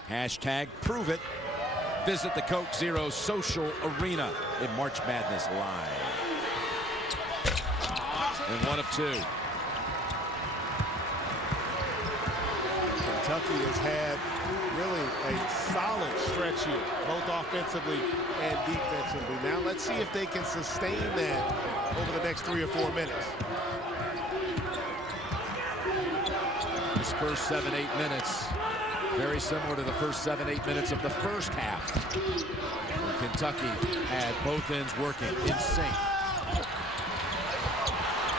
Hashtag prove it. Visit the Coke Zero social arena in March Madness Live. And one of two. Kentucky has had really a solid stretch here, both offensively and defensively. Now let's see if they can sustain that over the next 3 or 4 minutes. This first 7-8 minutes, very similar to the first 7-8 minutes of the first half. Kentucky had both ends working in sync.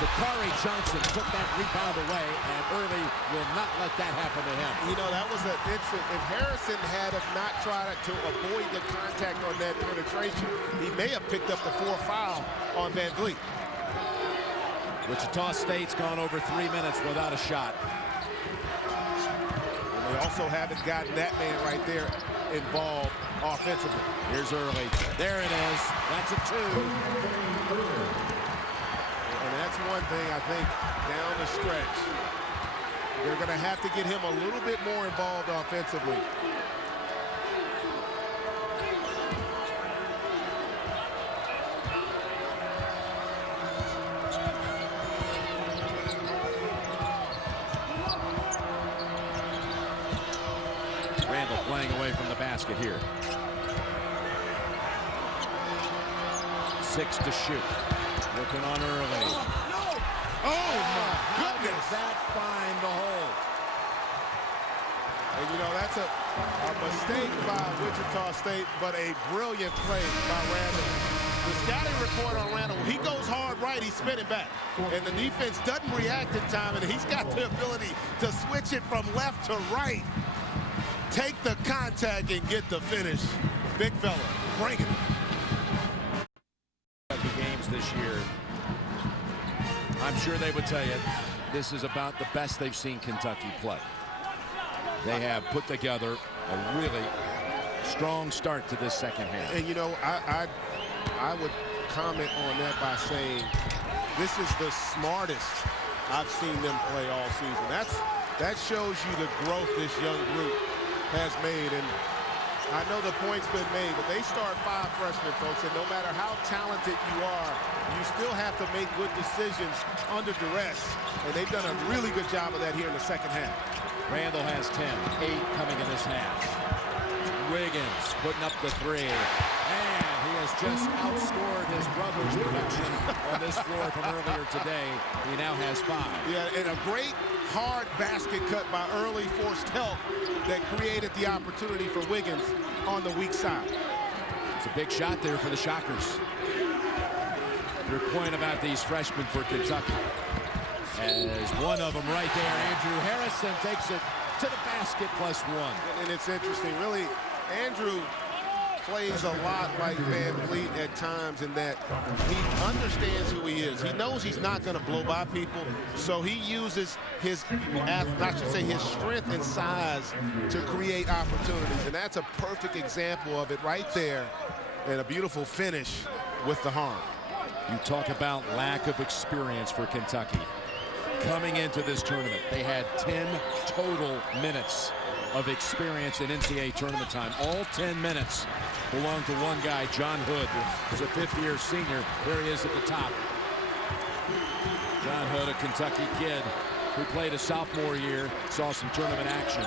Dakari Johnson took that rebound away, and Early will not let that happen to him. You know, that was an instant. If Harrison had not tried to avoid the contact on that penetration, he may have picked up the 4th foul on Van Vliet. Wichita State's gone over 3 minutes without a shot. And they also haven't gotten that man right there involved offensively. Here's Early. There it is. That's a 2. And that's one thing I think down the stretch. They're going to have to get him a little bit more involved offensively. Randall playing away from the basket here. 6 to shoot. Looking on Early. Oh, my goodness. Does that find the hole? And, you know, that's a mistake by Wichita State, but a brilliant play by Randall. The scouting report on Randall, when he goes hard right, he's spinning back. And the defense doesn't react in time, and he's got the ability to switch it from left to right. Take the contact and get the finish. Big fella, bringing it. Games this year, I'm sure they would tell you this is about the best they've seen Kentucky play. They have put together a really strong start to this second half. And you know, I would comment on that by saying this is the smartest I've seen them play all season. That shows you the growth this young group has made. And I know the point's been made, but they start 5 freshmen, folks, and no matter how talented you are, you still have to make good decisions under duress. And they've done a really good job of that here in the second half. Randall has 10, 8 coming in this half. Wiggins putting up the 3. And he has just outscored his brother's production on this floor from earlier today. He now has 5. Yeah, and a great hard basket cut by Early forced help that created the opportunity for Wiggins on the weak side. It's a big shot there for the Shockers. Your point about these freshmen for Kentucky. As one of them right there, Andrew Harrison takes it to the basket +1. And it's interesting, really, Andrew plays a lot like Van Vliet at times in that he understands who he is. He knows he's not going to blow by people, so he uses his, I should say, his strength and size to create opportunities. And that's a perfect example of it right there, and a beautiful finish with the harm. You talk about lack of experience for Kentucky. Coming into this tournament, they had 10 total minutes of experience in NCAA tournament time. All 10 minutes belong to one guy, John Hood, who's a fifth-year senior. There he is at the top. John Hood, a Kentucky kid who played a sophomore year, saw some tournament action.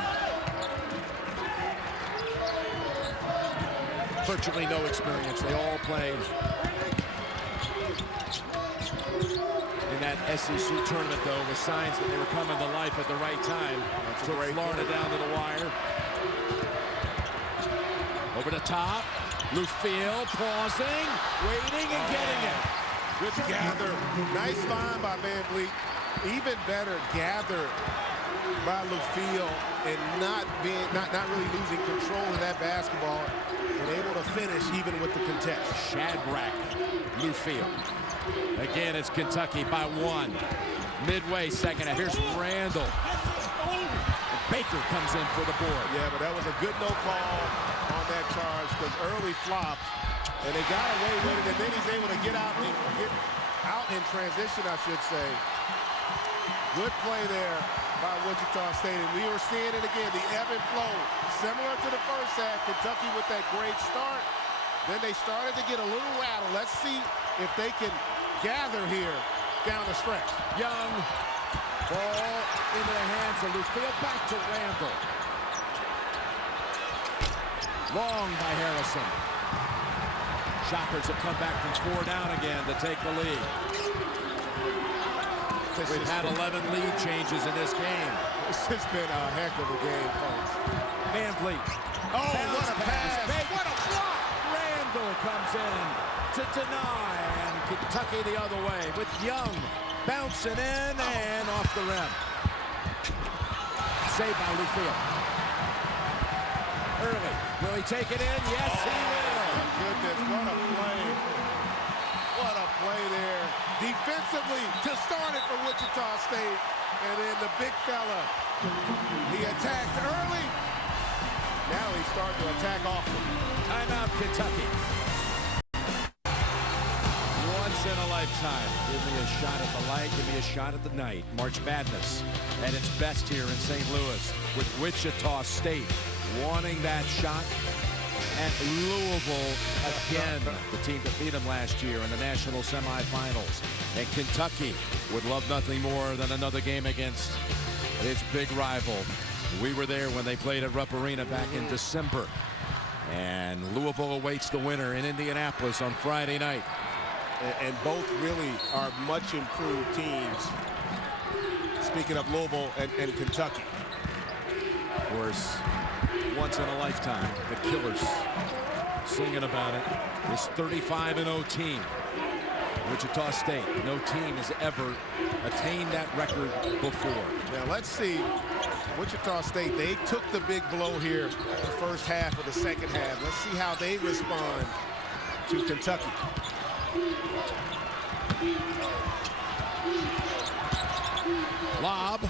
Virtually no experience. They all played in that SEC tournament, though, with signs that they were coming to life at the right time. Took Florida down to the wire. Over the top. Lufield pausing, waiting, and getting it. Good gather. Nice find by Van Vliet. Even better gather by Lufield and not really losing control of that basketball and able to finish even with the contest. Shadrack Lufield. Again, it's Kentucky by 1. Midway second half. Here's Randall. Baker comes in for the board. Yeah, but that was a good no call on that charge because early flopped, and they got away with it, and then he's able to get out in transition, I should say. Good play there by Wichita State, and we were seeing it again, the ebb and flow. Similar to the first half, Kentucky with that great start. Then they started to get a little rattle. Let's see if they can gather here down the stretch. Young, ball into the hands of Lufield, back to Randall. Long by Harrison. Shockers have come back from 4 down again to take the lead. We've had 11 lead changes in this game. This has been a heck of a game, folks. Van Vliet. Oh, what a pass. What a block. Randall comes in to deny, and Kentucky the other way with Young bouncing in and off the rim. Saved by Lufield. Early. Will he take it in? Yes, he will. My goodness, what a play. What a play there. Defensively to start it for Wichita State. And then the big fella, he attacked early. Now he's starting to attack often. Timeout, Kentucky. Once in a lifetime. Give me a shot at the light, give me a shot at the night. March Madness at its best here in St. Louis with Wichita State wanting that shot at Louisville again. The team that beat them last year in the national semifinals. And Kentucky would love nothing more than another game against its big rival. We were there when they played at Rupp Arena back in December. And Louisville awaits the winner in Indianapolis on Friday night. And both really are much improved teams. Speaking of Louisville and Kentucky. Of course, once in a lifetime, the Killers singing about it. This 35-0 team. Wichita State, no team has ever attained that record before. Now let's see. Wichita State, they took the big blow here the first half of the second half. Let's see how they respond to Kentucky. Lob,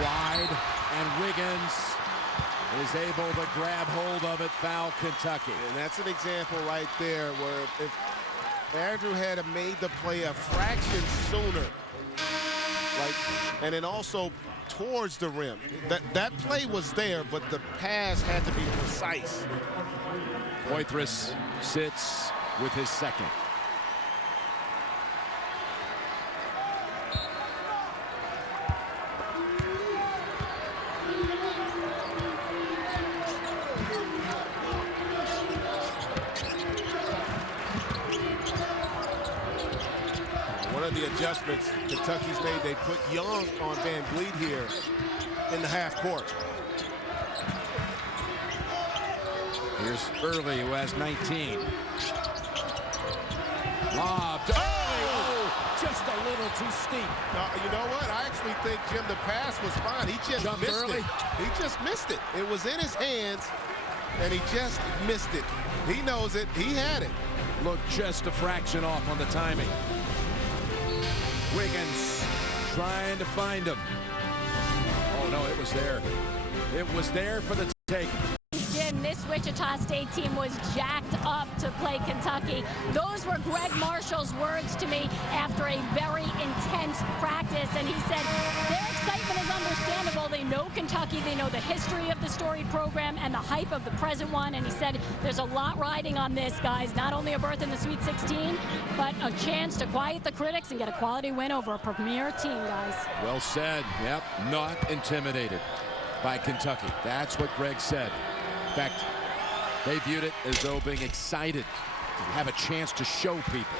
wide, and Wiggins is able to grab hold of it, foul Kentucky. And that's an example right there where if Andrew had made the play a fraction sooner, and then also towards the rim. That play was there, but the pass had to be precise. Poitras sits with his second. The adjustments Kentucky's made, they put Young on Van Vliet here in the half court. Here's Early, who has 19. Lobbed. Oh, just a little too steep. You know what? I actually think, Jim, the pass was fine. He just missed it. He just missed it. It was in his hands, and he just missed it. He knows it. He had it. Look, just a fraction off on the timing. Wiggins trying to find him. Oh, no, it was there. It was there for the take. walked in, this Wichita State team was jacked up to play Kentucky. Those were Greg Marshall's words to me after a very intense practice, and he said their excitement is understandable. They know Kentucky, they know the history of the storied program and the hype of the present one, and he said there's a lot riding on this, guys. Not only a berth in the Sweet 16, but a chance to quiet the critics and get a quality win over a premier team, guys. Well said. Yep, not intimidated by Kentucky. That's what Greg said. In fact, they viewed it as though being excited to have a chance to show people.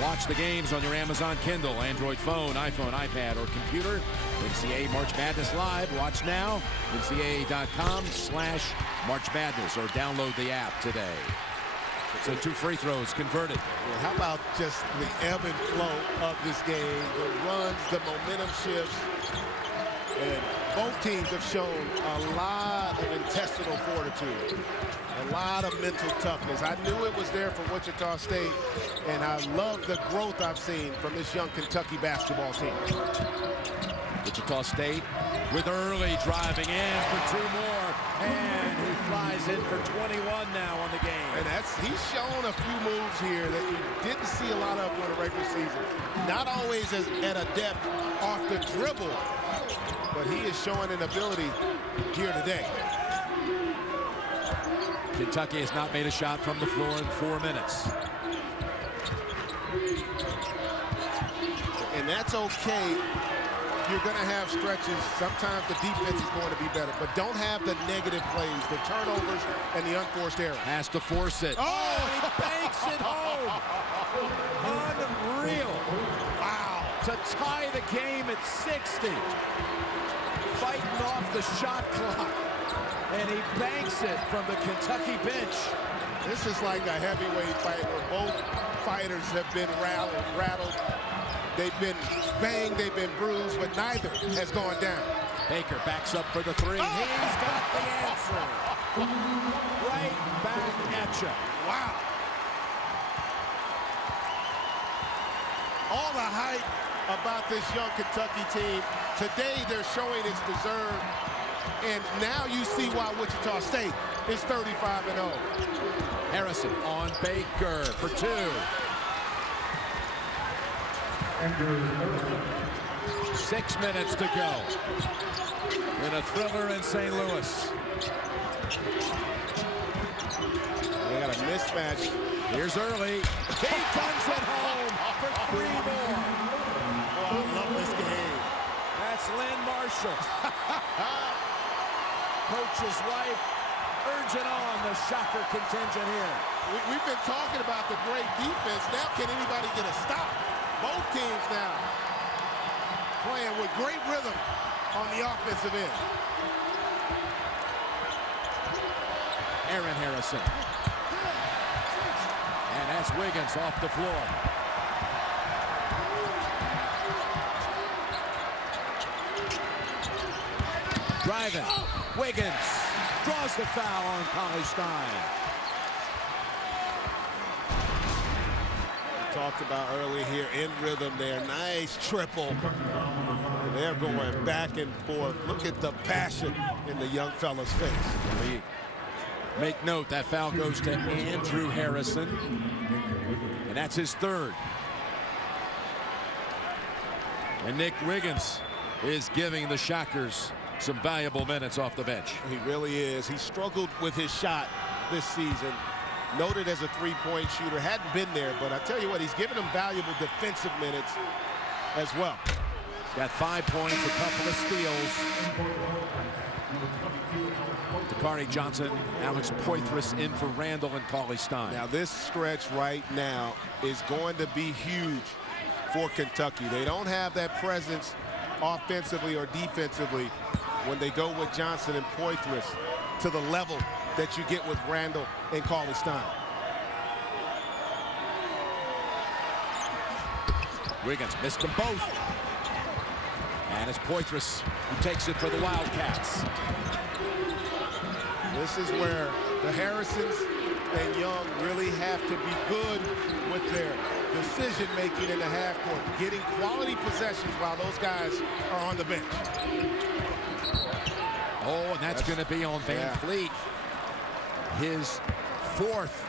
Watch the games on your Amazon Kindle, Android phone, iPhone, iPad, or computer. NCAA March Madness Live. Watch now. NCAA.com/March Madness, or download the app today. So 2 free throws converted. Yeah, how about just the ebb and flow of this game? The runs, the momentum shifts. And both teams have shown a lot of intestinal fortitude, a lot of mental toughness. I knew it was there for Wichita State, and I love the growth I've seen from this young Kentucky basketball team. Wichita State with Early driving in for 2 more, and he flies in for 21 now on the game. And he's shown a few moves here that you didn't see a lot of in the regular season. Not always at a depth off the dribble, but he is showing an ability here today. Kentucky has not made a shot from the floor in 4 minutes. And that's okay. You're going to have stretches. Sometimes the defense is going to be better, but don't have the negative plays, the turnovers, and the unforced errors. Has to force it. Oh, he banks it home. Unreal. Wow. To tie the game at 60. Fighting off the shot clock. And he banks it from the Kentucky bench. This is like a heavyweight fight where both fighters have been rattled. They've been banged, they've been bruised, but neither has gone down. Baker backs up for the 3. Oh! He's got the answer. Right back at you. Wow. All the hype about this young Kentucky team. Today they're showing it's deserved. And now you see why Wichita State is 35-0. Harrison on Baker for 2. 6 minutes to go in a thriller in St. Louis. They got a mismatch. Here's Early. He guns it home for 3 more. Oh, I love this game. That's Lynn Marshall. Coach's wife urging on the Shocker contingent here. We've been talking about the great defense. Now can anybody get a stop? Both teams now playing with great rhythm on the offensive end. Aaron Harrison. And that's Wiggins off the floor. Driving. Wiggins draws the foul on Cauley-Stein. Talked about earlier here in rhythm there. Nice triple. They're going back and forth. Look at the passion in the young fella's face. We make note that foul goes to Andrew Harrison, and that's his 3rd. And Nick Wiggins is giving the Shockers some valuable minutes off the bench. He really is. He struggled with his shot this season. Noted as a 3-point shooter, hadn't been there, but I tell you what, he's given them valuable defensive minutes as well. Got 5 points, a couple of steals. Dakari Johnson, Alex Poitras in for Randall and Cauley-Stein. Now this stretch right now is going to be huge for Kentucky. They don't have that presence offensively or defensively when they go with Johnson and Poitras to the level that you get with Randall and Cauley-Stein. Wiggins missed them both. And it's Poitras who takes it for the Wildcats. This is where the Harrisons and Young really have to be good with their decision-making in the half court, getting quality possessions while those guys are on the bench. Oh, and that's going to be on Van Fleet. his 4th.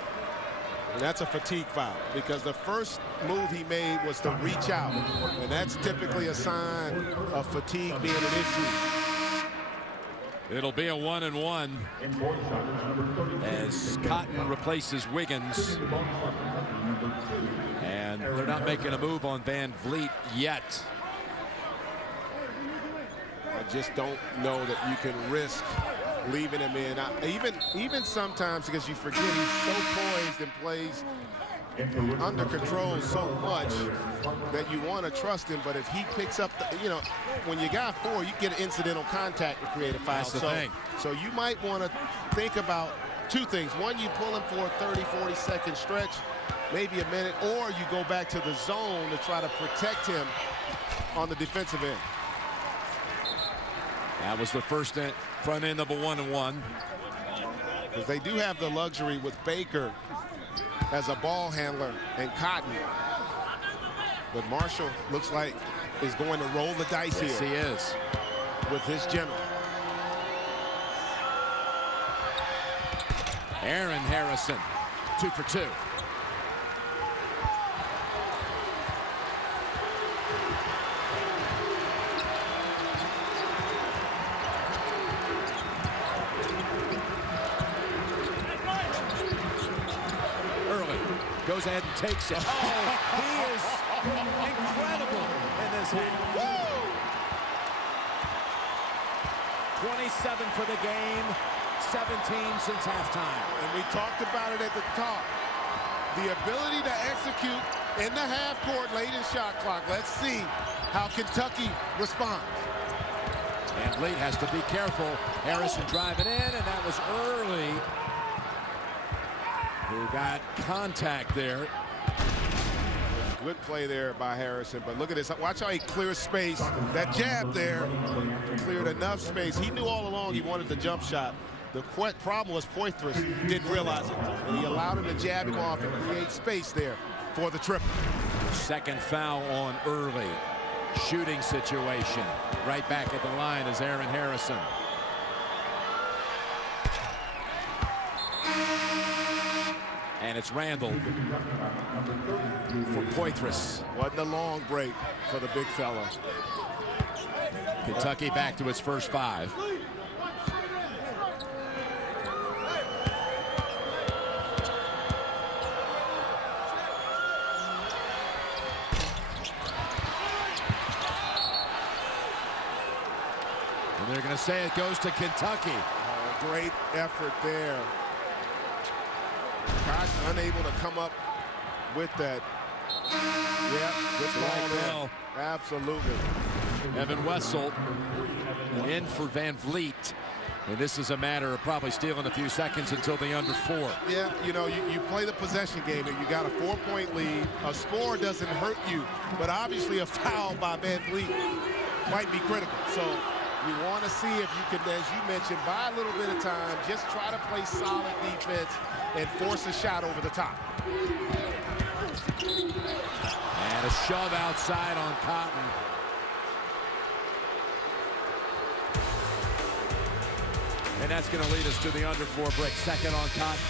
And that's a fatigue foul because the first move he made was to reach out. And that's typically a sign of fatigue being an issue. It'll be a 1-and-1 as Cotton replaces Wiggins. And they're not making a move on Van Vliet yet. I just don't know that you can risk leaving him in. Even sometimes, because you forget he's so poised and plays under control so much that you want to trust him. But if he picks up, when you got 4, you get incidental contact to create a foul. That's the thing. So you might want to think about 2 things. One, you pull him for a 30, 40-second stretch, maybe a minute, or you go back to the zone to try to protect him on the defensive end. That was the front end of a 1-and-1. Because they do have the luxury with Baker as a ball handler and Cotton. But Marshall looks like is going to roll the dice here. Yes, he is. With his general. Aaron Harrison, 2 for 2. Goes ahead and takes it. Oh, he is incredible in this half. 27 for the game, 17 since halftime. And we talked about it at the top. The ability to execute in the half court late in shot clock. Let's see how Kentucky responds. Van Vliet has to be careful. Harrison driving in, and that was early. Who got contact there. Good play there by Harrison, but look at this. Watch how he clears space. That jab there cleared enough space. He knew all along he wanted the jump shot. The problem was Poitras didn't realize it, and he allowed him to jab him off and create space there for the triple. Second foul on early. Shooting situation. Right back at the line is Aaron Harrison. And it's Randall for Poitras. Wasn't a long break for the big fella. Kentucky back to its first 5. And they're going to say it goes to Kentucky. Oh, great effort there. Cotton unable to come up with that. Yeah, good ball there. Absolutely. Evan Wessel in for Van Vliet. And this is a matter of probably stealing a few seconds until the under 4. Yeah, you play the possession game and you got a 4-point lead. A score doesn't hurt you, but obviously a foul by Van Vliet might be critical. So you want to see if you can, as you mentioned, buy a little bit of time, just try to play solid defense and force a shot over the top. And a shove outside on Cotton. And that's going to lead us to the under 4 break. Second on Cotton.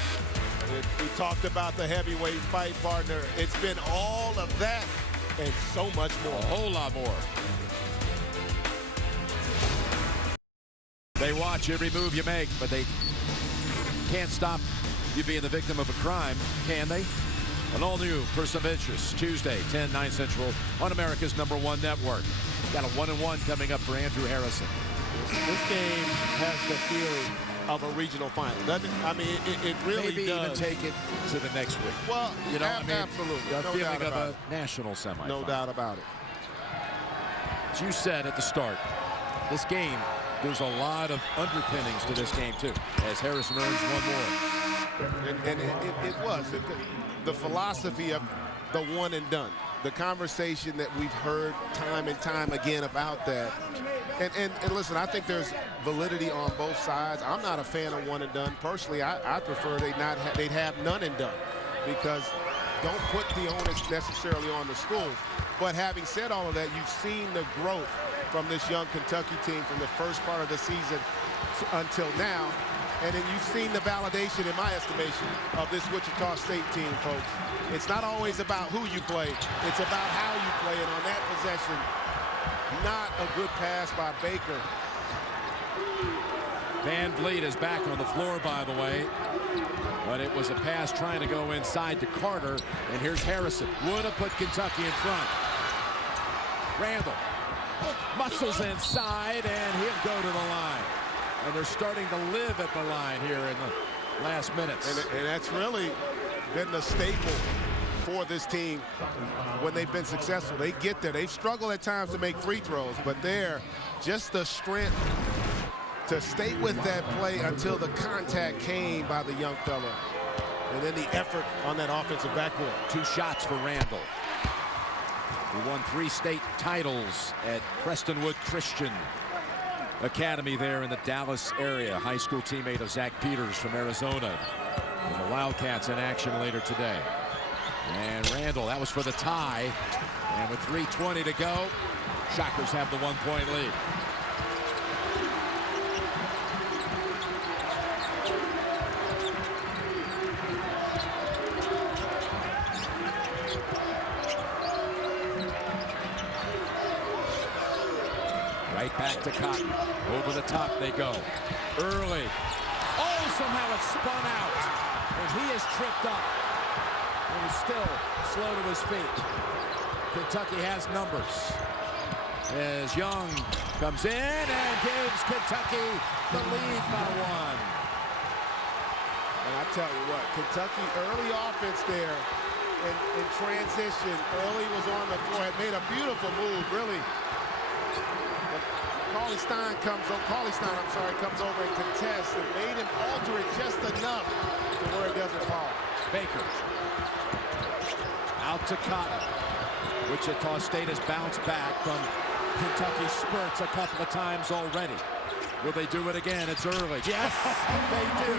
We talked about the heavyweight fight, partner. It's been all of that and so much more. A whole lot more. They watch every move you make, but they can't stop you being the victim of a crime, can they? An all-new Person of Interest, Tuesday, 10, 9 Central, on America's #1 network. Got a 1-and-1 coming up for Andrew Harrison. This game has the feeling of a regional final, doesn't it? I mean, it really Maybe does. even take it to the next week. Well, absolutely. A no feeling doubt of about a it. national semifinal. No doubt about it. As you said at the start, this game, there's a lot of underpinnings to this game, too, as Harrison earns one more. And it was the philosophy of the one and done. The conversation that we've heard time and time again about that. And listen, I think there's validity on both sides. I'm not a fan of one and done. Personally, I prefer they'd have none and done, because don't put the onus necessarily on the schools. But having said all of that, you've seen the growth from this young Kentucky team from the first part of the season until now. And then you've seen the validation, in my estimation, of this Wichita State team, folks. It's not always about who you play. It's about how you play. And on that possession, not a good pass by Baker. Van Vliet is back on the floor, by the way. But it was a pass trying to go inside to Carter. And here's Harrison. Would have put Kentucky in front. Randall muscles inside, and he'll go to the line. And they're starting to live at the line here in the last minutes. And that's really been the staple for this team when they've been successful. They get there. They've struggled at times to make free throws, but they're just the strength to stay with that play until the contact came by the young fella. And then the effort on that offensive backboard. 2 shots for Randall. He won 3 state titles at Prestonwood Christian Academy there in the Dallas area. High school teammate of Zach Peters from Arizona. And the Wildcats in action later today. And Randall, that was for the tie. And with 3:20 to go, Shockers have the 1-point lead. Right back to Cotton. Over the top they go. Early. Oh, somehow it's spun out. And he is tripped up. And he's still slow to his feet. Kentucky has numbers. As Young comes in and gives Kentucky the lead by 1. And I tell you what, Kentucky early offense there in transition. Early was on the floor, had made a beautiful move, really. Cauley Stein comes over and contests and made him alter it just enough to where it doesn't fall. Baker. Out to Cotton. Wichita State has bounced back from Kentucky's spurts a couple of times already. Will they do it again? It's early. Yes, they do.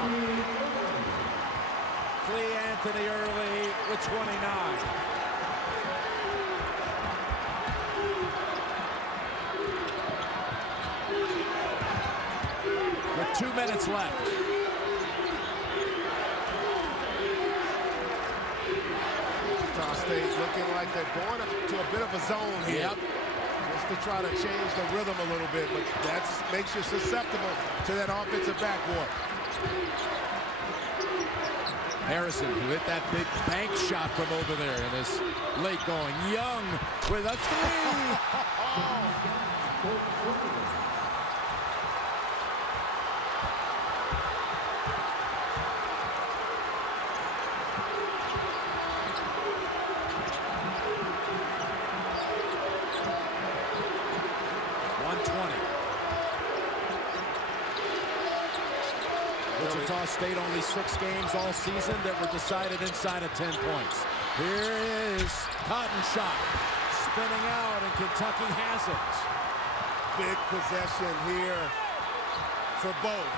Clee Anthony early with 29. With 2 minutes left. Wichita State looking like they're going to a bit of a zone here. Yep. Just to try to change the rhythm a little bit, but that makes you susceptible to that offensive backboard. Harrison, who hit that big bank shot from over there and is late going. Young with a 3. Wichita State only 6 games all season that were decided inside of 10 points. Here is Cotton shot. Spinning out, and Kentucky has it. Big possession here for both.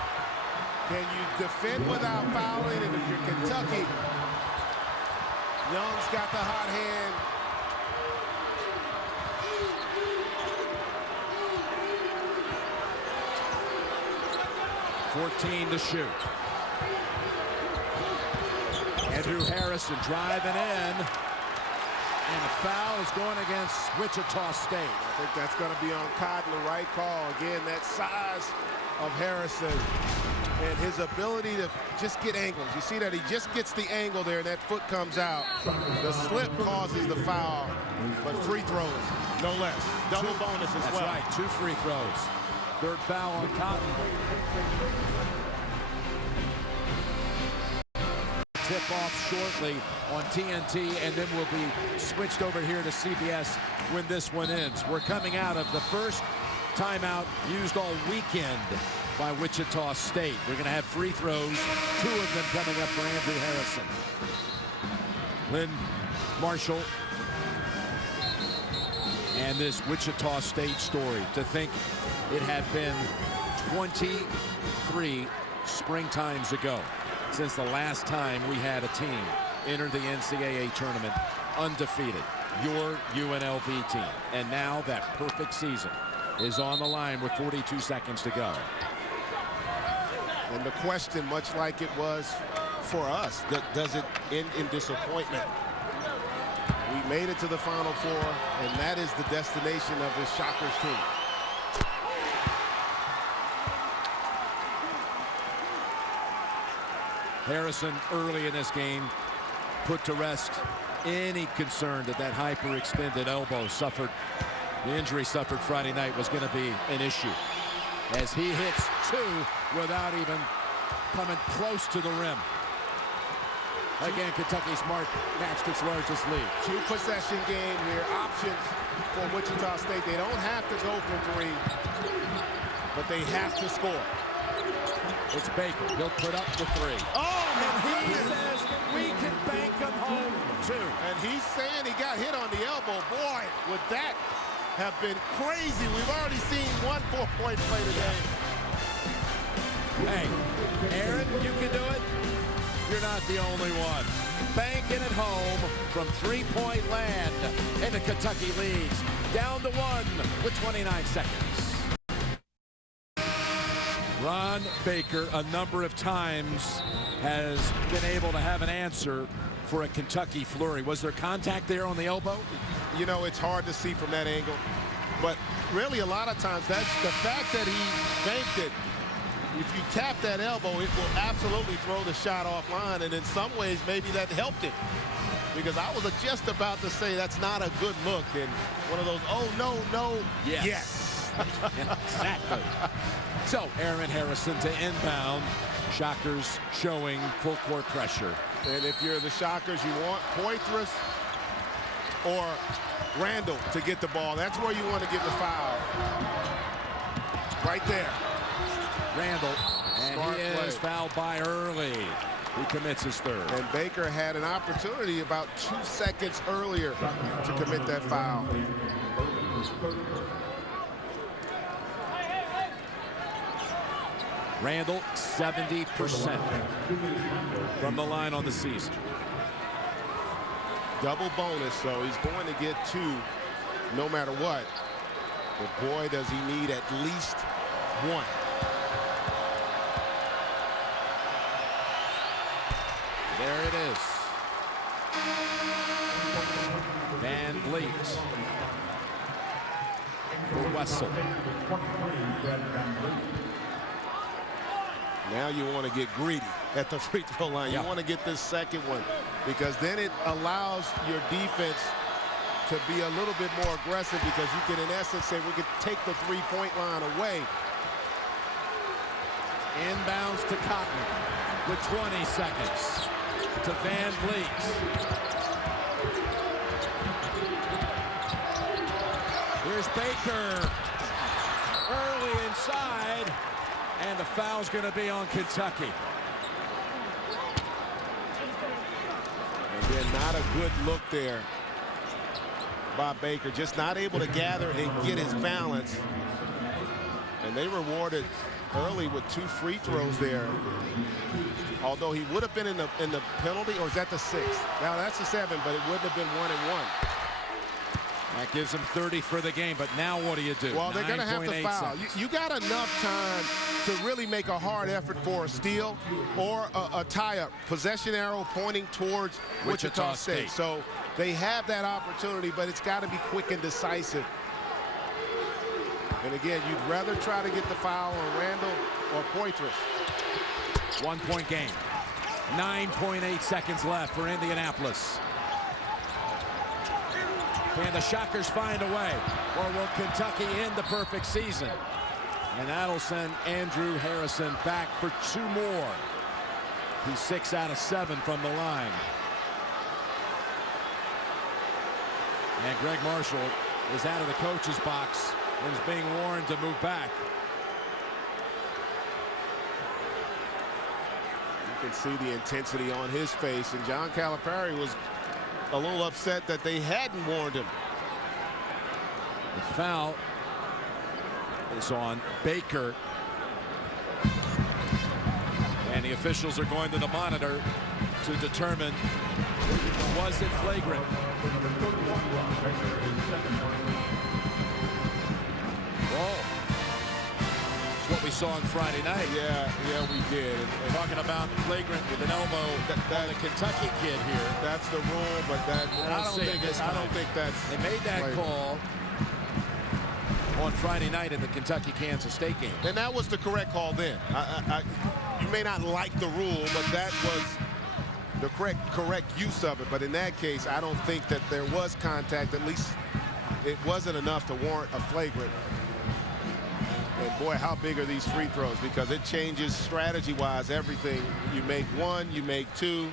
Can you defend without fouling? And if you're Kentucky, Young's got the hot hand. .14 to shoot. Andrew Harrison driving in. And a foul is going against Wichita State. I think that's going to be on Cotton, the right call. Again, that size of Harrison and his ability to just get angles. You see that he just gets the angle there, and that foot comes out. The slip causes the foul, but free throws, no less. Double bonus as well. That's right, 2 free throws. 3rd foul on Cotton. Tip off shortly on TNT, and then we'll be switched over here to CBS when this one ends. We're coming out of the first timeout used all weekend by Wichita State. We're going to have free throws, 2 of them coming up for Andrew Harrison. Lynn Marshall. And this Wichita State story, to think it had been 23 springtimes ago since the last time we had a team enter the NCAA tournament undefeated, your UNLV team. And now that perfect season is on the line with 42 seconds to go. And the question, much like it was for us, does it end in disappointment? We made it to the Final Four, and that is the destination of this Shockers team. Harrison early in this game put to rest any concern that that hyperextended elbow suffered. The injury suffered Friday night was going to be an issue, as he hits two without even coming close to the rim. Again, Kentucky smart matched its largest lead. 2-possession game here. Options for Wichita State. They don't have to go for three, but they have to score. It's Baker. He'll put up the three. Oh, and he says we can bank them home too. And he's saying he got hit on the elbow. Boy, would that have been crazy. We've already seen one 4-point play today. Hey, Aaron, you can do it. You're not the only one. Banking it home from three-point land. And the Kentucky leads down to one with 29 seconds. Ron Baker a number of times has been able to have an answer for a Kentucky flurry. Was there contact there on the elbow? You know, it's hard to see from that angle, but really a lot of times that's the fact that he banked it. If you tap that elbow, it will absolutely throw the shot offline, and in some ways maybe that helped it, because I was just about to say that's not a good look, and one of those, oh, no, yes. Exactly. So Aaron Harrison to inbound. Shockers showing full court pressure. And if you're the Shockers, you want Poitras or Randall to get the ball. That's where you want to give the foul. Right there. Randall, and Smart he is play. fouled by early. He commits his third. And Baker had an opportunity about 2 seconds earlier to commit that foul. Randall, 70% from the line on the season. Double bonus, so he's going to get 2 no matter what. But boy, does he need at least 1. There it is. Van Vliet for Wessel. Now you want to get greedy at the free throw line. You want to get this second one, because then it allows your defense to be a little bit more aggressive, because you can, in essence, say we could take the three-point line away. Inbounds to Cotton with 20 seconds to Van Vliet. Here's Baker early inside, and the foul's going to be on Kentucky. Again, not a good look there by Baker, just not able to gather and get his balance. And they rewarded early with 2 free throws there. Although he would have been in the penalty, or is that the 6th? Now that's the 7, but it wouldn't have been 1 and 1. That gives him 30 for the game, but now what do you do? Well, they're going to have to foul. You got enough time to really make a hard effort for a steal or a tie-up. Possession arrow pointing towards Wichita State. So they have that opportunity, but it's got to be quick and decisive. And again, you'd rather try to get the foul on Randall or Poitras. 1-point game. 9.8 seconds left for Indianapolis. Can the Shockers find a way, or will Kentucky end the perfect season? And that'll send Andrew Harrison back for 2 more. He's 6 out of 7 from the line. And Greg Marshall is out of the coach's box and is being warned to move back. You can see the intensity on his face, and John Calipari was a little upset that they hadn't warned him. The foul is on Baker. And the officials are going to the monitor to determine, was it flagrant? Ball. what we saw on Friday night. Yeah, we did. And Talking about flagrant with an elbow on the Kentucky kid here. that's the rule, but I don't think that's. They made that flagrant. call on Friday night in the Kentucky-Kansas State game. And that was the correct call then. You may not like the rule, but that was the correct use of it. But in that case, I don't think that there was contact. At least it wasn't enough to warrant a flagrant. And boy, how big are these free throws, because it changes strategy-wise everything. You make one, you make two,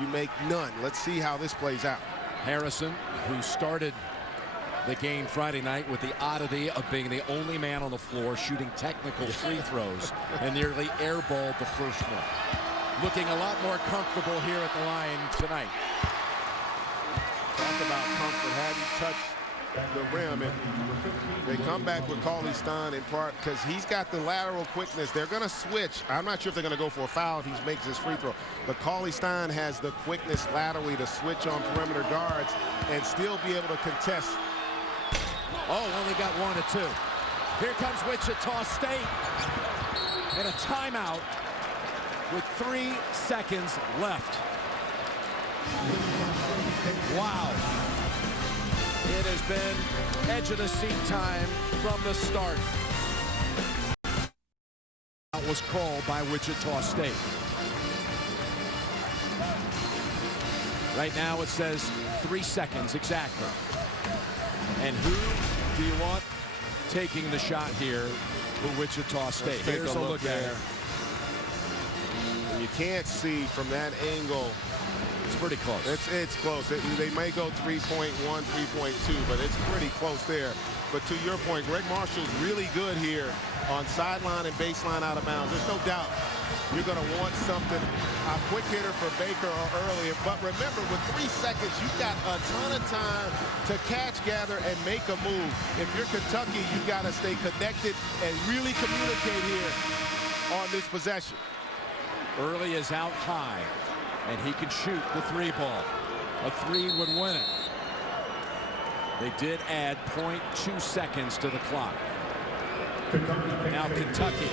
you make none. Let's see how this plays out. Harrison, who started the game Friday night with the oddity of being the only man on the floor shooting technical free throws and nearly airballed the first one. Looking a lot more comfortable here at the line tonight. Talk about comfort, hadn't touched the rim, and they come back with Cauley-Stein in part because he's got the lateral quickness. They're going to switch. I'm not sure if they're going to go for a foul if he makes his free throw, but Cauley-Stein has the quickness laterally to switch on perimeter guards and still be able to contest. Oh, only got 1 or 2. Here comes Wichita State. And a timeout with 3 seconds left. Wow. It has been edge of the seat time from the start. That was called by Wichita State. Right now it says 3 seconds exactly. And who do you want taking the shot here for Wichita State? Here's a look there. You can't see from that angle. It's pretty close. It's close. They may go 3.1, 3.2, but it's pretty close there. But to your point, Greg Marshall's really good here on sideline and baseline out of bounds. There's no doubt you're going to want something, a quick hitter for Baker or earlier. But remember, with 3 seconds, you've got a ton of time to catch, gather, and make a move. If you're Kentucky, you've got to stay connected and really communicate here on this possession. Early is out high, and he can shoot the 3 ball. A 3 would win it. They did add 0.2 seconds to the clock. Now Kentucky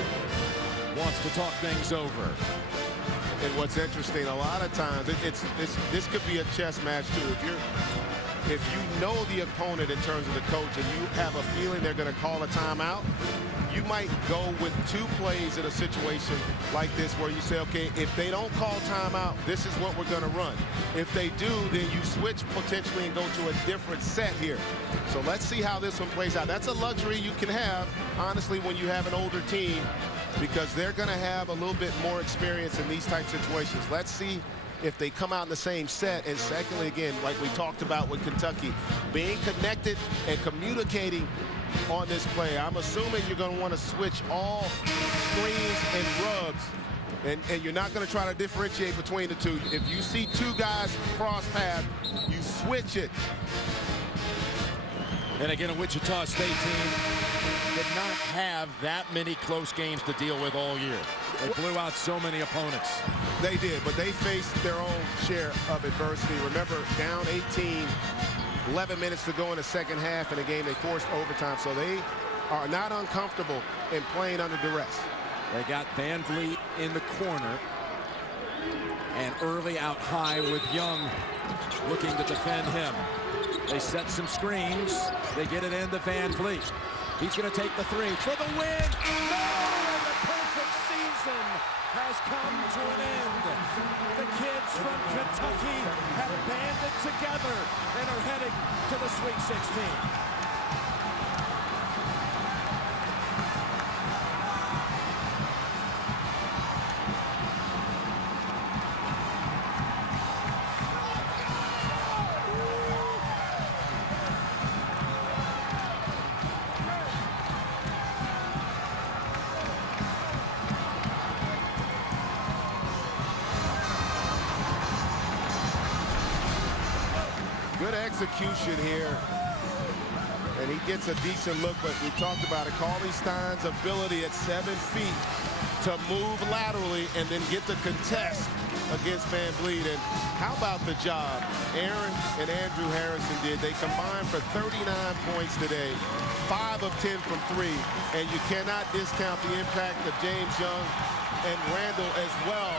wants to talk things over. And what's interesting, a lot of times, this could be a chess match too. If you know the opponent in terms of the coach and you have a feeling they're going to call a timeout, you might go with 2 plays in a situation like this where you say, okay, if they don't call timeout, this is what we're going to run. If they do, then you switch potentially and go to a different set here. So let's see how this one plays out. That's a luxury you can have, honestly, when you have an older team, because they're going to have a little bit more experience in these type situations. Let's see if they come out in the same set. And secondly, again, like we talked about with Kentucky, being connected and communicating on this play. I'm assuming you're going to want to switch all screens and rubs, and you're not going to try to differentiate between the two. If you see 2 guys cross path, you switch it. And again, a Wichita State team did not have that many close games to deal with all year. They blew out so many opponents. They did, but they faced their own share of adversity. Remember, down 18, 11 minutes to go in the second half in a game they forced overtime, so they are not uncomfortable in playing under duress. They got Van Vliet in the corner and early out high with Young looking to defend him. They set some screens. They get it into Van Vliet. He's going to take the 3 for the win. No! And the perfect season has come to an end. The kids from Kentucky have banded together and are heading to the Sweet 16. Good execution here, and he gets a decent look, but we talked about it. Cauley-Stein's ability at 7 feet to move laterally and then get the contest against Van Vliet. And how about the job Aaron and Andrew Harrison did? They combined for 39 points today, 5 of 10 from 3, and you cannot discount the impact of James Young and Randall as well.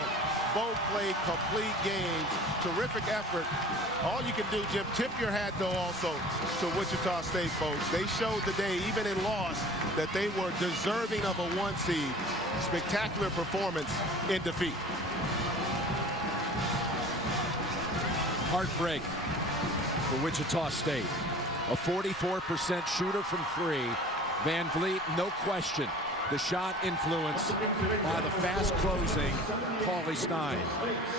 Both played complete games. Terrific effort. All you can do, Jim, tip your hat, though, also to Wichita State folks. They showed today, even in loss, that they were deserving of a 1 seed. Spectacular performance in defeat. Heartbreak for Wichita State. A 44% shooter from 3. Van Vliet, no question. The shot influenced by the fast closing Paulie Stein.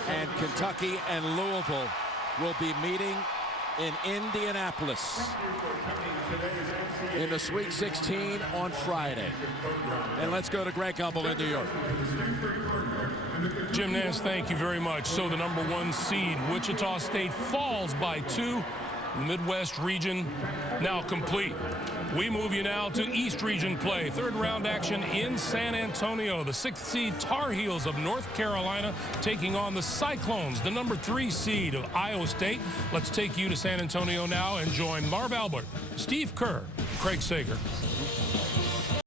And Kentucky and Louisville will be meeting in Indianapolis in the Sweet 16 on Friday. And let's go to Greg Gumbel in New York. Jim Nance, thank you very much. So the number 1 seed, Wichita State, falls by 2. Midwest region now complete. We move you now to East Region play. 3rd round action in San Antonio. The 6th seed Tar Heels of North Carolina taking on the Cyclones, the number 3 seed of Iowa State. Let's take you to San Antonio now and join Marv Albert, Steve Kerr, Craig Sager.